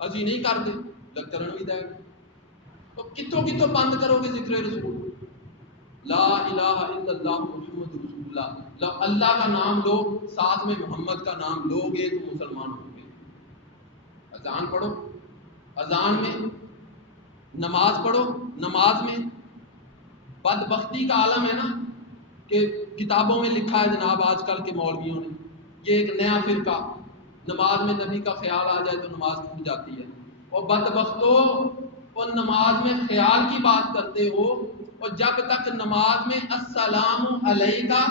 اسی نہیں کرتے، کرن بھی دے تو کتوں کتوں بند کرو گے ذکر رسول، لا الہ الا اللہ محمد رسول اللہ، جب اللہ کا نام لو ساتھ میں محمد کا نام لو گے تو مسلمان ہو گے۔ اذان پڑھو، اذان میں نماز پڑھو، نماز میں بدبختی کا عالم ہے نا کہ کتابوں میں لکھا ہے جناب آج کل کے مولویوں نے، یہ ایک نیا فرقہ، نماز میں نبی کا خیال آ جائے تو نماز ٹوٹ جاتی ہے۔ اور بدبختو، اور نماز میں خیال کی بات کرتے ہو، اور جب تک نماز میں السلام علیکہ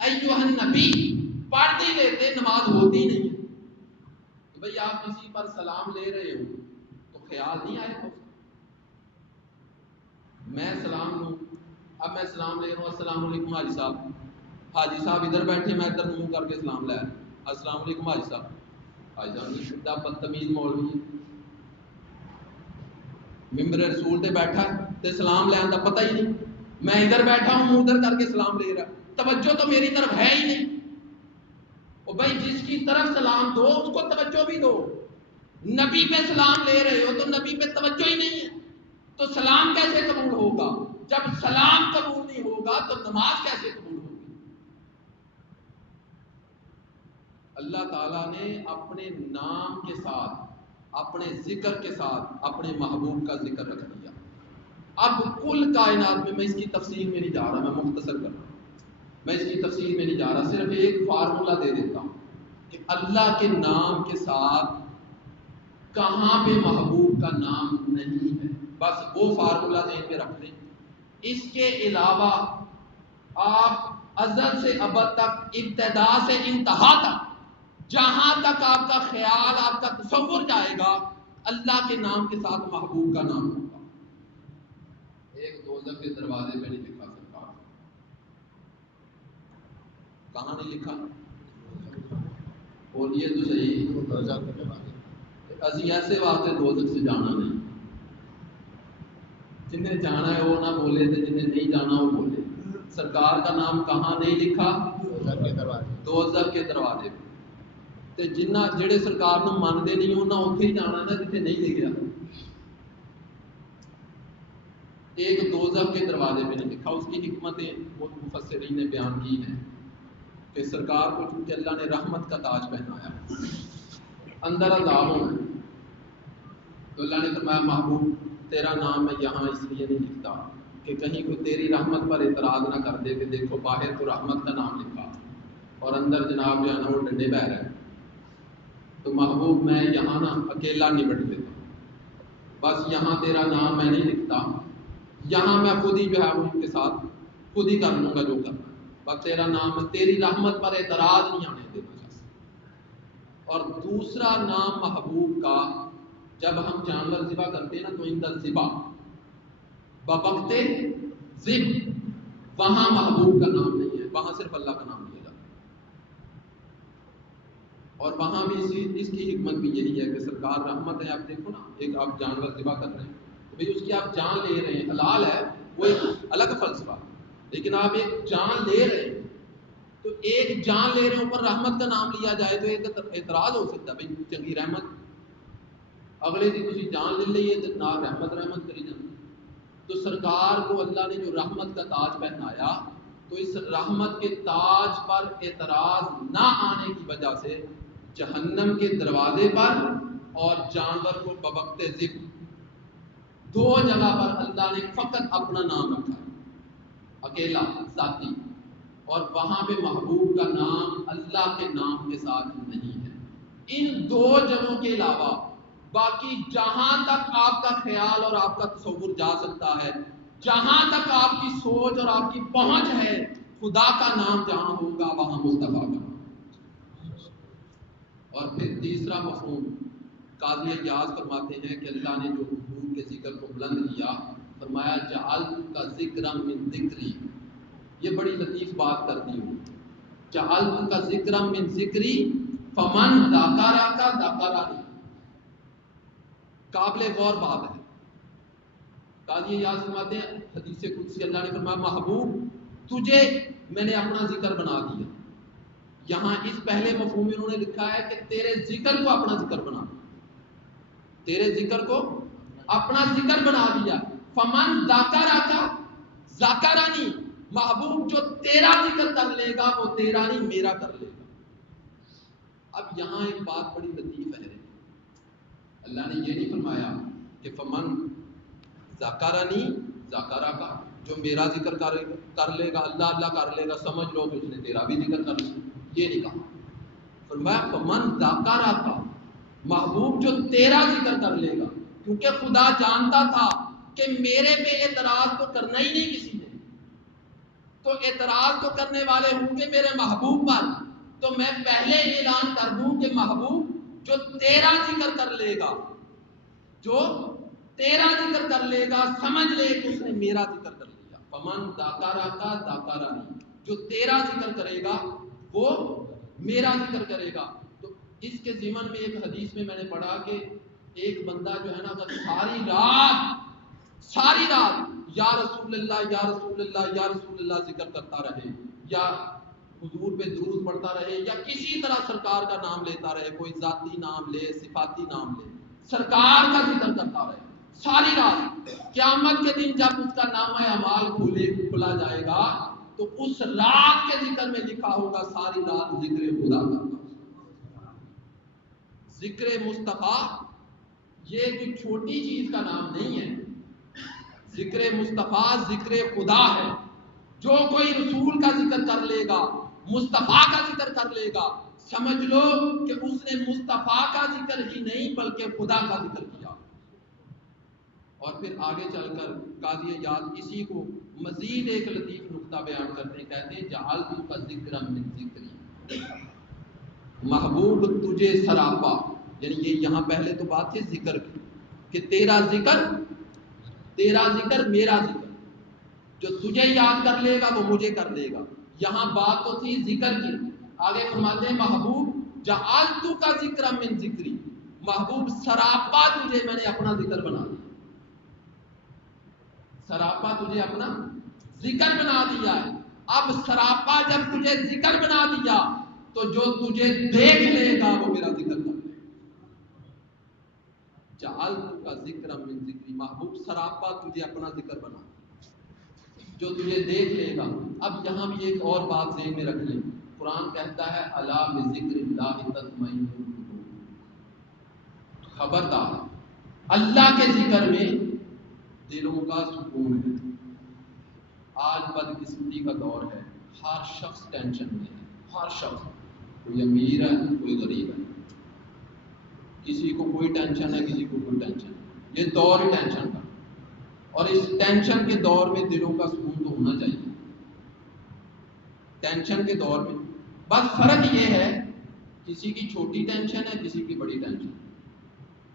ایھا النبی پڑھ نہیں لیتے نماز ہوتی نہیں ہے۔ کہ بھئی آپ کسی پر سلام لے رہے ہو تو خیال نہیں آئے گا، میں سلام لوں، اب میں سلام لے رہا ہوں، السلام علیکم حاجی صاحب، حاجی صاحب ادھر بیٹھے، میں ادھر منہ کر کے سلام لایا، السلام علیکم حاجی صاحب، حاجی صاحب نہیں سنتا، بدتمیز مولوی ہے، ممبر رسول تے بیٹھا تے سلام لین دا پتہ ہی نہیں، میں ادھر بیٹھا ہوں منہ ادھر کر کے سلام لے رہا، توجہ تو میری طرف ہے ہی نہیں۔ اور بھائی جس کی طرف سلام دو اس کو توجہ بھی دو، نبی پہ سلام لے رہے ہو تو نبی پہ توجہ ہی نہیں ہے تو سلام کیسے قبول ہوگا؟ جب سلام قبول نہیں ہوگا تو نماز کیسے قبول ہوگی؟ اللہ تعالیٰ نے اپنے نام کے ساتھ، اپنے ذکر کے ساتھ اپنے محبوب کا ذکر رکھ دیا۔ اب کل کائنات میں اس کی تفصیل میں نہیں جا رہا، میں مختصر کر رہا ہوں، میں اس کی تفصیل میں نہیں جا رہا، صرف ایک فارمولہ دے دیتا ہوں کہ اللہ کے نام کے ساتھ کہاں پہ محبوب کا نام نہیں ہے، بس وہ فارمولہ ذہن میں رکھ لیں۔ اس کے علاوہ آپ ازل سے ابد تک، ابتدا سے انتہا تک، جہاں تک آپ کا خیال، آپ کا تصور جائے گا، اللہ کے نام کے ساتھ محبوب کا نام ہوگا۔ ایک دوزخ کے دروازے پہ نہیں لکھا سرکار، کہاں نہیں لکھا؟ بولیے تو صحیح، اسی ایسے واسطے دوزخ سے جانا نہیں، جنہیں جانا ہے وہ نہ بولے تھے، جنہیں نہیں جانا وہ بولے۔ سرکار کا نام کہاں نہیں لکھا؟ دوزخ کے دروازے پہ۔ تے جنہ جڑے سرکار نو مانتے نہیں انہاں اوتھے ہی جانا نا جتھے نہیں لکھیا۔ ایک دوزخ کے دروازے پہ نہیں لکھا، اس کی حکمتیں مفسرین نے بیان کی ہیں کہ سرکار کو چونکہ اللہ نے رحمت کا تاج پہنایا، اندر عذاب ہونا ہے، تو اللہ نے فرمایا محبوب تیرا نام میں یہاں اس لیے نہیں لکھتا کہ کہیں کوئی تیری رحمت پر اعتراض نہ کر دے کہ دیکھو باہر تو رحمت کا نام لکھا اور اندر جناب جو ہے نا وہ ڈنڈے بہ رہے ہیں، تو محبوب میں یہاں نا اکیلا نمٹ لیتا ہوں، بس یہاں تیرا نام میں نہیں لکھتا، یہاں میں خود ہی جو ہے ان کے ساتھ خود ہی کر لوں گا جو کرنا ہے، بس تیرا نام، تیری رحمت پر اعتراض نہیں آنے دینا چاہتا۔ اور دوسرا نام محبوب کا، جب ہم جانور ذبح کرتے ہیں نا تو اندر ذبح بوقت ذبح، وہاں محبوب کا نام نہیں ہے، وہاں صرف اللہ کا نام لیا جاتا ہے۔ اور وہاں بھی اس کی حکمت بھی یہی ہے کہ سرکار رحمت ہے، آپ دیکھو نا ایک آپ جانور ذبح کر رہے ہیں تو بھئی اس کی آپ جان لے رہے ہیں، حلال ہے وہ ایک الگ فلسفہ، لیکن آپ ایک جان لے رہے ہیں تو ایک جان لے رہے ہیں اوپر رحمت کا نام لیا جائے تو ایک اعتراض ہو سکتا ہے بھئی چنگی رحمت، اگلے دن تسی جان لے لئیے تو نہ رحمت کری جاتی۔ تو سرکار کو اللہ نے جو رحمت کا تاج پہنایا تو اس رحمت کے تاج پر اعتراض نہ آنے کی وجہ سے جہنم کے دروازے پر اور جانور کو بوقت ذبح دو جگہ پر اللہ نے فقط اپنا نام رکھا ہے، اکیلا ذاتی، اور وہاں پہ محبوب کا نام اللہ کے نام کے ساتھ نہیں ہے۔ ان دو جگہوں کے علاوہ باقی جہاں تک آپ کا خیال اور آپ کا تصور جا سکتا ہے، جہاں تک آپ کی سوچ اور آپ کی پہنچ ہے، خدا کا نام جہاں ہوگا وہاں مصطفیٰ کا نام۔ اور پھر تیسرا مفہوم قاضی ایاز فرماتے ہیں کہ اللہ نے جو حضور کے ذکر کو بلند کیا، فرمایا جعلت کا ذکر من ذکری، یہ بڑی لطیف بات کرتی ہوں، جعلت کا ذکر من ذکری فمن ذکرک ذکرنی، قابل غور بات ہے۔ قاضی ایاز فرماتے ہیں حدیث قدسی اللہ نے فرمایا محبوب تجھے میں نے اپنا ذکر بنا دیا، یہاں اس پہلے مفہوم میں انہوں نے لکھا ہے کہ تیرے ذکر کو اپنا ذکر بنا دیا، تیرے ذکر کو اپنا ذکر بنا دیا، فمن ذکرک ذکرنی، محبوب جو تیرا ذکر کر لے گا وہ تیرا نہیں میرا کر لے گا۔ اب یہاں ایک بات بڑی لطیف ہے، اللہ نے یہ نہیں فرمایا کہ فمن ذکرنی ذکرہ کا، جو میرا ذکر کر لے گا، اللہ اللہ کر لے گا، سمجھ لو کہ اس نے تیرا بھی ذکر کر لیا. یہ نہیں کہا. فرمایا فمن ذکرہ کا، محبوب جو تیرا ذکر کر لے گا، کیونکہ خدا جانتا تھا کہ میرے پہ اعتراض تو کرنا ہی نہیں کسی نے، تو اعتراض تو کرنے والے ہوں گے میرے محبوب پر، تو میں پہلے اعلان کر دوں کہ محبوب جو تیرا ذکر کر لے گا، جو تیرا ذکر کر لے گا، سمجھ لے کہ اس نے میرا ذکر کر لیا. فمن ذکرہ کا ذکرنی، جو تیرا ذکر کرے گا وہ میرا ذکر کرے گا. تو اس کے ضمن میں ایک حدیث میں نے پڑھا کہ ایک بندہ جو ہے نا اگر ساری رات یا رسول اللہ یا رسول اللہ یا رسول اللہ ذکر کرتا رہے، یا حضور پہ درود پڑھتا رہے، یا کسی طرح سرکار کا نام لیتا رہے، کوئی ذاتی نام لے، صفاتی نام لے، سرکار کا ذکر کرتا رہے ساری رات، قیامت کے دن جب اس کا نامہ اعمال کھلا جائے گا تو اس رات کے ذکر میں لکھا ہوگا ساری رات ذکر خدا کرتا. ذکر مصطفیٰ یہ کوئی چھوٹی چیز کا نام نہیں ہے. ذکر مصطفیٰ ذکر خدا ہے. جو کوئی رسول کا ذکر کر لے گا، مصطفیٰ کا ذکر کر لے گا، سمجھ لو کہ اس نے مصطفیٰ کا ذکر ہی نہیں بلکہ خدا کا ذکر کیا. اور پھر آگے چل کر قاضی اعجاز اسی کو مزید ایک لطیف نقطہ بیان کرتے ہیں، کہتے ہیں جعلت کا ذکر من ذکری، محبوب تجھے سراپا، یعنی یہ یہاں پہلے تو بات تھی ذکر کی کہ تیرا ذکر میرا ذکر، جو تجھے یاد کر لے گا وہ مجھے کر لے گا. یہاں بات تو تھی ذکر کی. آگے فرماتے ہیں محبوب جعلت کا ذکر من ذکری، محبوب سراپا تجھے میں نے اپنا ذکر بنا دیا. سراپا تجھے اپنا ذکر بنا دیا ہے. اب سراپا جب تجھے ذکر بنا دیا تو جو تجھے دیکھ لے گا وہ میرا ذکر کر لے گا. جعلت کا ذکر من ذکری، محبوب سراپا تجھے اپنا ذکر بنا دیا، جو تجھے دیکھ لے گا. اب یہاں بھی ایک اور بات ذہن میں رکھ لیں. قرآن کہتا ہے الا بذکر اللہ تطمئن القلوب، خبردار اللہ کے ذکر میں دلوں کا سکون ہے. آج بدقسمتی کا دور ہے، ہر شخص ٹینشن میں ہے، ہر شخص، کوئی امیر ہے کوئی غریب ہے، کسی کو کوئی ٹینشن ہے کسی کو کوئی ٹینشن ہے. یہ دور ہی ٹینشن کا، اور اس ٹینشن کے دور میں دلوں کا سکون تو ہونا چاہیے. ٹینشن کے دور میں بس فرق یہ ہے کسی کی چھوٹی ٹینشن ہے کسی کی بڑی ٹینشن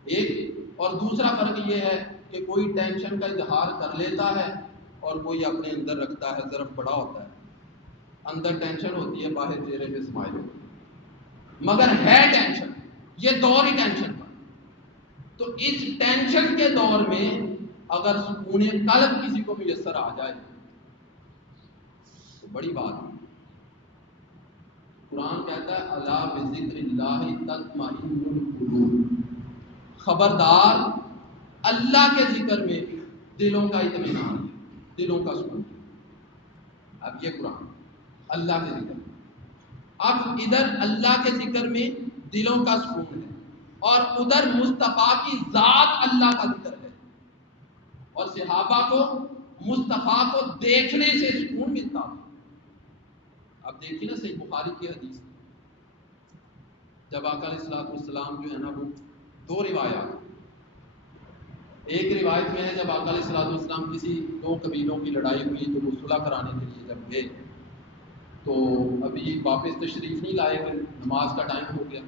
ایک، اور دوسرا فرق یہ ہے کہ کوئی ٹینشن کا اظہار کر لیتا ہے اور کوئی اپنے اندر رکھتا ہے، ظرف بڑا ہوتا ہے، اندر ٹینشن ہوتی ہے باہر چہرے پہ اسمائل ہوتی ہے، مگر ہے ٹینشن. یہ دور ہی ٹینشن کا. تو اس ٹینشن کے دور میں اگر سکون قلب کسی کو میسر آ جائے تو بڑی بات ہے. قرآن کہتا ہے الا بذکر اللہ تطمئن القلوب، خبردار اللہ کے ذکر میں دلوں کا اطمینان ہے، دلوں کا سکون. اب یہ قرآن اللہ کے ذکر، اب ادھر اللہ کے ذکر میں دلوں کا سکون ہے اور ادھر مصطفیٰ کی ذات اللہ کا ذکر ہے، اور صحابہ کو مصطفیٰ کو دیکھنے سے سکون ملتا ہے. اب دیکھیے نا صحیح بخاری کی حدیث، جب آقا علیہ السلام جو ہے نا وہ دو روایات، ایک روایت میں ہے جب آقا علیہ السلام کسی دو قبیلوں کی لڑائی ہوئی تو وہ صلح کرانے کے لیے جب گئے تو ابھی واپس تشریف نہیں لائے گئے، نماز کا ٹائم ہو گیا.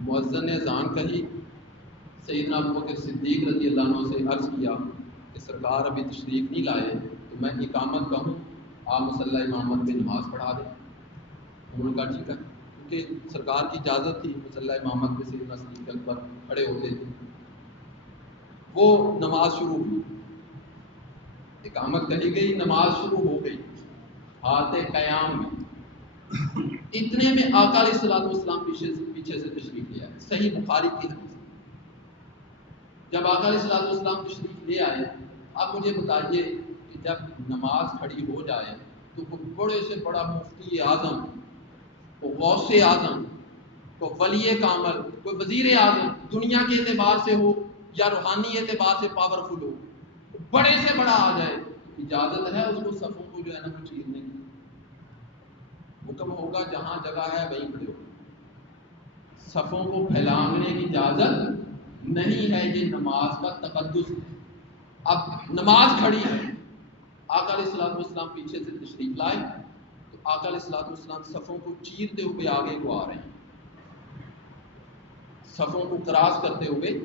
مؤذن نے اذان کہی، سیدنا ابوبکر صدیق رضی اللہ عنہ سے عرض کیا کہ سرکار ابھی تشریف نہیں لائے تو میں اقامت کہوں، آپ مصلی امامت میں نماز پڑھا دیں. انہوں نے کہا ٹھیک ہے، کیونکہ سرکار کی اجازت تھی مصلی امامت میں سیدنا صدیق اکبر کھڑے ہوتے تھے. وہ نماز شروع ہوئی، اقامت کہی گئی، نماز شروع ہو گئی، حالت قیام میں اتنے میں آقا علیہ السلام پیچھے سے تشریف لے آئے. صحیح بخاری کی حدیث. جب آقا علیہ السلام تشریف لے آئے، اب مجھے بتائیے کہ جب نماز کھڑی ہو جائے تو کوئی بڑے سے بڑا مفتی اعظم، کوئی غوث اعظم، کوئی ولی کامل، کوئی وزیر اعظم دنیا کے اعتبار سے ہو یا روحانی اعتبار سے پاورفل ہو، بڑے سے بڑا آ جائے، اجازت ہے اس کو صفوں کو جو ہے نا وہ چیرنے کی؟ حکم ہوگا جہاں جگہ ہے وہیں کھڑے ہو، صفوں کو پھیلانے کی اجازت نہیں ہے، یہ نماز کا تقدس ہے۔ اب نماز کھڑی ہے، آقا علیہ الصلوۃ والسلام پیچھے سے تشریف لائے تو آقا علیہ الصلوۃ والسلام صفوں کو چیرتے ہوئے آگے کو آ رہے ہیں، صفوں کو کراس کرتے ہوئے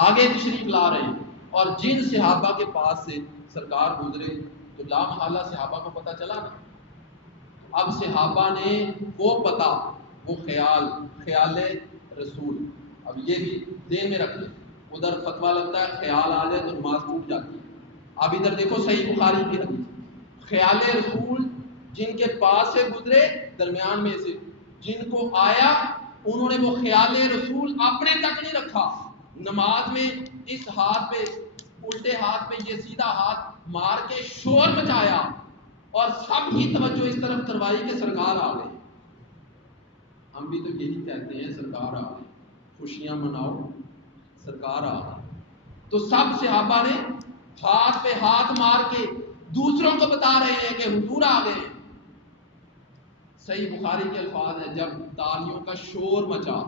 آگے تشریف لا رہے ہیں، اور جن صحابہ کے پاس سے سرکار گزرے تو لا محالہ صحابہ کو پتہ چلا نا۔ اب صحابہ نے وہ پتہ، وہ خیال رسول، اب یہ بھی ذہن میں رکھ لیں، ادھر فتویٰ لگتا ہے خیال آ جائے تو نماز ٹوٹ جاتی ہے۔ اب ادھر دیکھو صحیح بخاری کی حدیث، خیال رسول جن کے پاس سے گزرے درمیان میں سے جن کو آیا، انہوں نے وہ خیال رسول اپنے تک نہیں رکھا، نماز میں اس ہاتھ پہ الٹے ہاتھ پہ یہ سیدھا ہاتھ مار کے شور مچایا اور سب کی توجہ اس طرف کروائی کہ سرکار آ گئے۔ ہم بھی تو یہی کہتے ہیں سرکار آ گئے، خوشیاں مناؤ، سرکار آ گئے۔ تو سب صحابہ نے ہاتھ پہ ہاتھ مار کے دوسروں کو بتا رہے ہیں کہ حضور آ گئے۔ صحیح بخاری کے الفاظ ہیں، جب تالیوں کا شور مچا،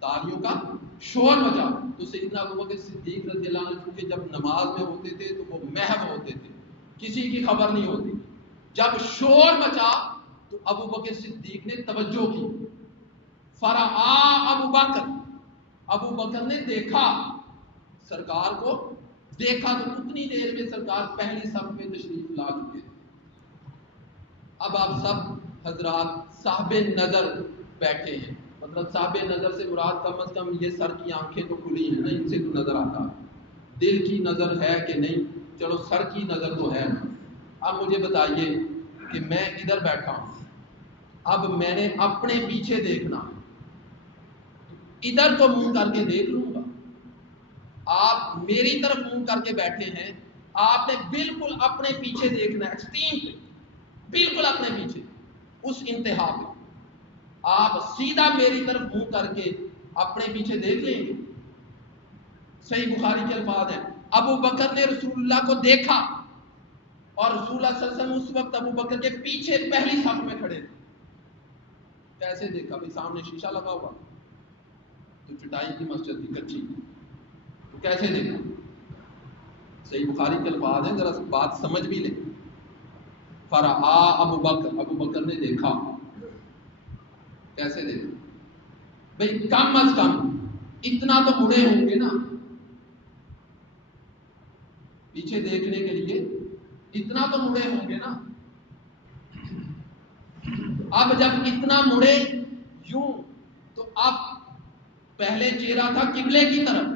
تالیوں کا شور مچا تو سیدنا ابوبکر صدیق رضی اللہ عنہ چونکہ جب نماز میں ہوتے تھے تو وہ محو ہوتے تھے، کسی کی خبر نہیں ہوتی، جب شور مچا تو ابوبکر صدیق نے توجہ کی، فرعا ابو بکر نے دیکھا سرکار کو، دیکھا تو اتنی دیر میں سرکار پہلی صف میں تشریف لا چکے تھے۔ اب آپ سب حضرات صاحب نظر بیٹھے ہیں، مطلب صاحب نظر سے مراد کم از کم یہ سر کی آنکھیں تو کھلی ہیں نا، ان سے تو نظر آتا ہے، دل کی نظر ہے کہ نہیں؟ چلو سر کی نظر تو ہے نا۔ اب مجھے بتائیے کہ میں ادھر بیٹھا ہوں، اب میں نے اپنے پیچھے دیکھنا، ادھر تو منہ کر کے دیکھ لوں گا، آپ میری طرف منہ کر کے بیٹھے ہیں، آپ نے بالکل اپنے پیچھے دیکھنا ہے، ایکسٹریم پہ، بالکل اپنے پیچھے، اس انتہا پہ آپ سیدھا میری طرف منہ کر کے اپنے پیچھے دیکھ لیں گے۔ صحیح بخاری کے الفاظ ہیں، ابو بکر نے رسول اللہ کو دیکھا اور رسول اللہ صلی اللہ علیہ وسلم اس وقت ابو بکر کے پیچھے پہلی صف میں کھڑے تھے۔ کیسے دیکھا بھائی؟ سامنے شیشہ لگا ہوا تو چٹائی کی مسجد تھی کچی، تو کیسے دیکھا؟ صحیح بخاری کے الفاظ ہیں، ذرا بات سمجھ بھی لیں۔ فرعا ابو بکر نے دیکھا، کیسے دیکھا بھائی؟ کم از کم اتنا تو مڑے ہوں گے نا، پیچھے دیکھنے کے لیے اتنا تو مڑے ہوں گے نا۔ اب جب اتنا مڑے یوں، تو اب پہلے چہرہ تھا قبلے کی طرف،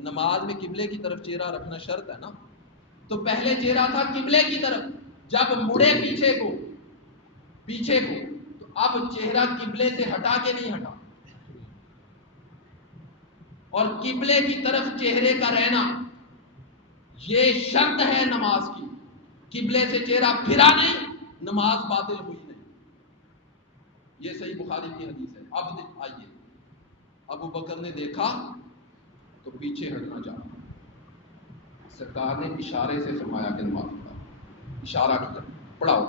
نماز میں قبلے کی طرف چہرہ رکھنا شرط ہے نا، تو پہلے چہرہ تھا قبلے کی طرف، جب مڑے پیچھے کو تو اب چہرہ قبلے سے ہٹا کے نہیں ہٹا، اور قبلے کی طرف چہرے کا رہنا یہ شرط ہے نماز کی، قبلے سے چہرہ پھرا نہیں، نماز باطل ہوئی نہیں۔ یہ صحیح بخاری کی حدیث ہے۔ اب آئیے، ابو بکر نے دیکھا تو پیچھے ہٹنا چاہا، سرکار نے اشارے سے فرمایا کہ نماز پڑھاؤ، اشارہ کیا، پڑھاؤ۔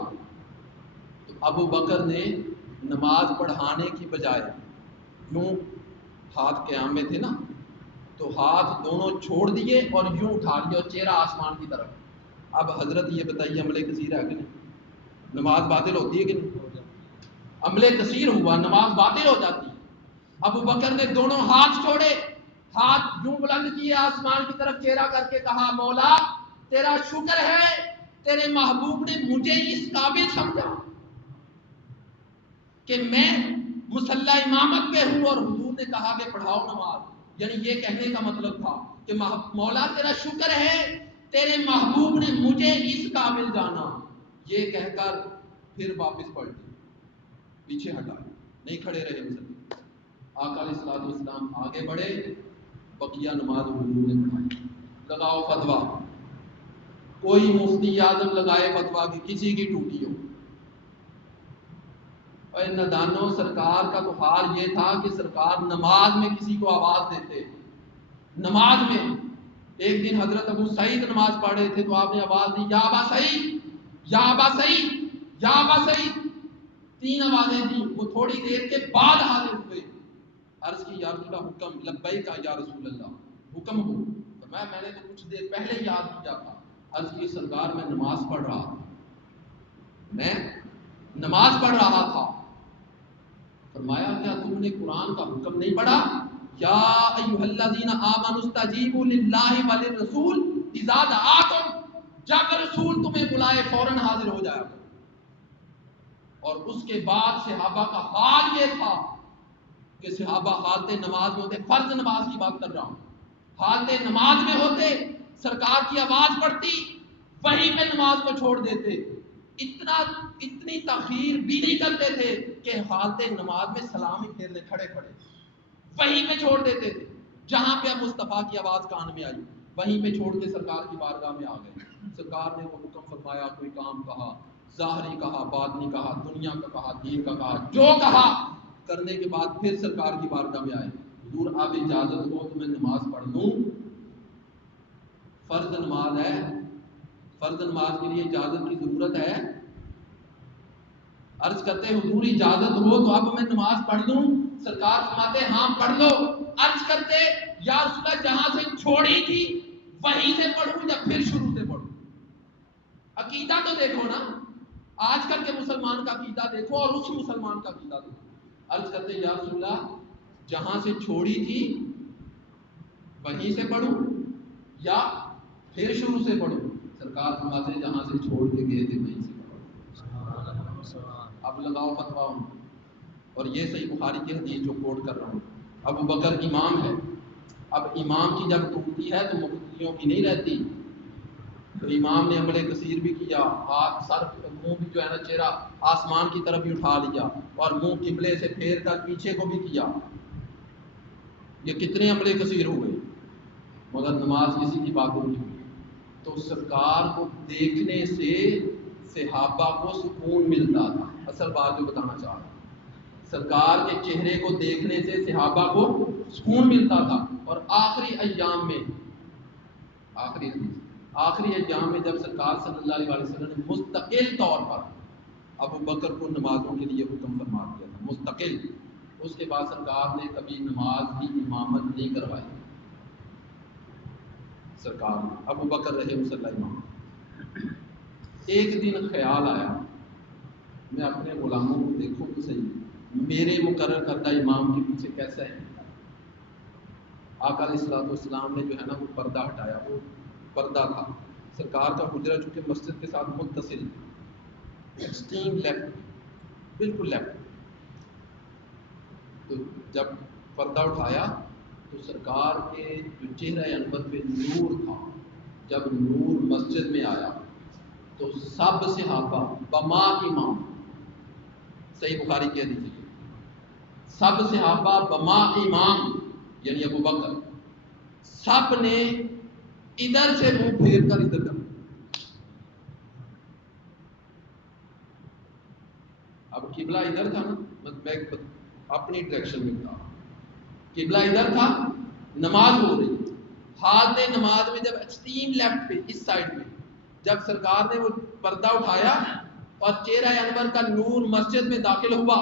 تو ابو بکر نے نماز پڑھانے کی بجائے یوں ہاتھ قیام میں تھے نا، تو ہاتھ دونوں چھوڑ دیے اور یوں اٹھا لیا اور چہرہ آسمان کی طرف۔ اب حضرت یہ بتائیے عمل کثیر ہے کہ نہیں؟ نماز باطل ہوتی ہے کہ نہیں؟ عمل کثیر ہوا، نماز باطل ہو جاتی ہے۔ ابو بکر نے دونوں ہاتھ چھوڑے، ہاتھ یوں بلند کیے آسمان کی طرف چہرہ کر کے کہا، مولا تیرا شکر ہے تیرے محبوب نے مجھے اس قابل سمجھا کہ میں مصلی امامت پہ ہوں، اور حضور نے کہا کہ پڑھاؤ نماز، یعنی یہ کہنے کا مطلب تھا کہ مولا تیرا شکر ہے تیرے محبوب نے مجھے اس قابل جانا۔ یہ کہہ کر پھر واپس پلٹے، پیچھے ہٹا، نہیں کھڑے رہے مسلم۔ آقا علیہ الصلوۃ والسلام آگے بڑھے، بقیہ نماز حضور نے پڑھائی۔ لگاؤ فتویٰ، کوئی مفتی اعظم لگائے فتویٰ کہ کسی کی ٹوٹی ہو۔ اور نادانوں، سرکار کا تو حال یہ تھا کہ سرکار نماز میں کسی کو آواز دیتے، نماز میں ایک دن حضرت ابو سعید نماز پڑھ رہے تھے تو آپ نے آواز دی، یا ابا سعید، یا ابا سعید، یا ابا سعید، 3 آوازیں دی. وہ تھوڑی دیر کے بعد حاضر ہوئے. عرض کی یا رسول اللہ حکم، لبیک یا رسول اللہ، حکم ہو. میں نے تو کچھ دیر پہلے یاد کیا تھا. عرض کی سرکار میں نماز پڑھ رہا تھا، میں نماز پڑھ رہا تھا. فرمایا کیا تم نے قرآن کا حکم نہیں پڑھا؟ یا ایھا الذین آمنوا استجیبوا للہ وللرسول اذا دعاکم، جب رسول تمہیں بلائے فوراً حاضر ہو جایا. اور اس کے بعد صحابہ کا حال یہ تھا کہ صحابہ حالت نماز میں ہوتے، فرض نماز کی بات کر رہا ہوں، حالت نماز میں ہوتے، سرکار کی آواز پڑتی، وہیں میں نماز کو چھوڑ دیتے. اتنی تاخیر بھی نہیں کرتے تھے کہ حالت نماز میں سلام ہی پھیرنے کھڑے کھڑے وہیں پہ چھوڑ دیتے تھے. جہاں پہ اب مصطفیٰ کی آواز کان میں آئی وہیں پہ چھوڑ کے سرکار کی بارگاہ میں آ گئے. سرکار نے وہ حکم فرمایا، کوئی کام کہا، ظاہری کہا، باطنی کہا، دنیا کا کہا، دین کا کہا، جو کہا کرنے کے بعد پھر سرکار کی بارگاہ میں آئے. حضور اب اجازت ہو تو میں نماز پڑھ لوں؟ فرض نماز ہے، فرض نماز کے لیے اجازت کی ضرورت ہے. عرض کرتے حضور اجازت ہو تو اب میں نماز پڑھ لوں؟ سرکار فرماتے ہاں پڑھ لو. عرض کرتے یا رسول اللہ جہاں سے چھوڑی تھی وہیں سے پڑھوں یا پھر شروع سے پڑھوں؟ عقیدہ تو دیکھو نا، آج کل کے مسلمان کا عقیدہ دیکھو اور اس مسلمان کا عقیدہ دیکھو. عرض کرتے یا رسول اللہ جہاں سے چھوڑی تھی وہیں سے پڑھوں یا پھر شروع سے پڑھوں؟ سرکار فرماتے جہاں سے چھوڑ کے گئے تھے وہیں سے پڑھو. اب لگاؤ فتوا. اور یہ صحیح بخاری کی حدیث جو کوٹ کر رہا ہوں. ابو بکر امام ہے، اب امام کی جب ٹوٹتی ہے تو مقتدیوں کی نہیں رہتی. تو امام نے عمل کثیر بھی کیا، ہاتھ سر منہ بھی جو ہے نا چہرہ آسمان کی طرف بھی اٹھا لیا اور منہ قبلے سے پھیر کر پیچھے کو بھی کیا. یہ کتنے عمل کثیر ہوئے مگر نماز کسی کی بات نہیں ہوئی. تو سرکار کو دیکھنے سے صحابہ کو سکون ملتا تھا. اصل بات جو بتانا چاہ رہا ہوں، سرکار کے چہرے کو دیکھنے سے صحابہ کو سکون ملتا تھا. اور آخری ایام میں جب سرکار صلی اللہ علیہ وسلم نے مستقل طور پر ابو بکر کو نمازوں کے لیے حکم فرما دیا تھا، مستقل. اس کے بعد سرکار نے کبھی نماز کی امامت نہیں کروائی. سرکار ابو بکر رہے مصلی امام. ایک دن خیال آیا میں اپنے غلاموں کو دیکھوں تو صحیح میرے مقرر کردہ امام کے پیچھے کیسا ہے. آقا علیہ الصلوۃ والسلام نے جو ہے نا وہ پردہ ہٹایا. وہ پردہ تھا، سرکار کا حجرہ چونکہ مسجد کے ساتھ متصل، ایکسٹریم لیفٹ، بالکل لیفٹ. تو جب پردہ اٹھایا تو سرکار کے جو چہرہ انور پہ نور تھا، جب نور مسجد میں آیا تو سب صحابہ بما امام، صحیح بخاری کہہ دیجیے، سب صحابہ بما امام یعنی ابو بکر، سب نے ادھر سے منہ پھیر کر ادھر کر. اب قبلہ ادھر تھا نا، میں اپنی ڈائریکشن میں تھا، قبلہ ادھر تھا، نماز ہو رہی. حالت نماز میں جب ایکسٹریم لیفٹ پہ اس سائڈ میں جب سرکار نے وہ پردہ اٹھایا اور چہرہ انور کا نور مسجد میں داخل ہوا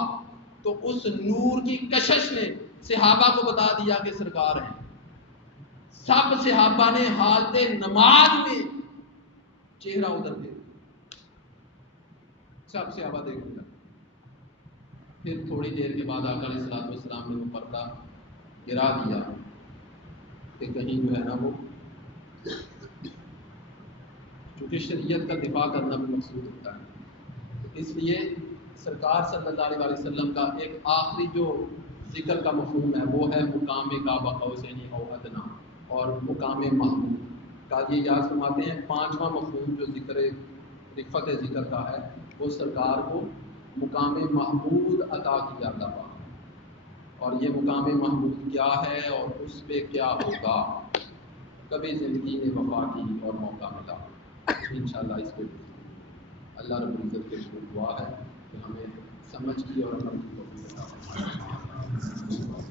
تو اس نور کی کشش نے صحابہ کو بتا دیا کہ سرکار ہیں. سب صحابہ نے حالت نماز میں چہرہ ادھر دے، سب صحابہ دیکھ لیا. پھر تھوڑی دیر کے بعد آقا علیہ الصلوۃ والسلام نے وہ پردہ گرا دیا کہ کہیں جو ہے نا وہ، چونکہ شریعت کا دفاع کرنا بھی مقصود ہوتا ہے، اس لیے سرکار صلی اللہ علیہ وسلم کا ایک آخری جو ذکر کا مفہوم ہے وہ ہے مقام کعبہ قوسین او ادنیٰ اور مقام محمود. قاضی اعجاز فرماتے ہیں 5واں مفہوم جو ذکر رفعت ذکر کا ہے وہ سرکار کو مقام محمود عطا کیا تھا. اور یہ مقام محمود کیا ہے اور اس پہ کیا ہوگا کبھی زندگی نے وفا کی اور موقع ملا انشاءاللہ اس پہ اللہ رب العزت کے شکر دعا ہے کہ ہمیں سمجھ کی اور عمل کی توفیق عطا فرمائے.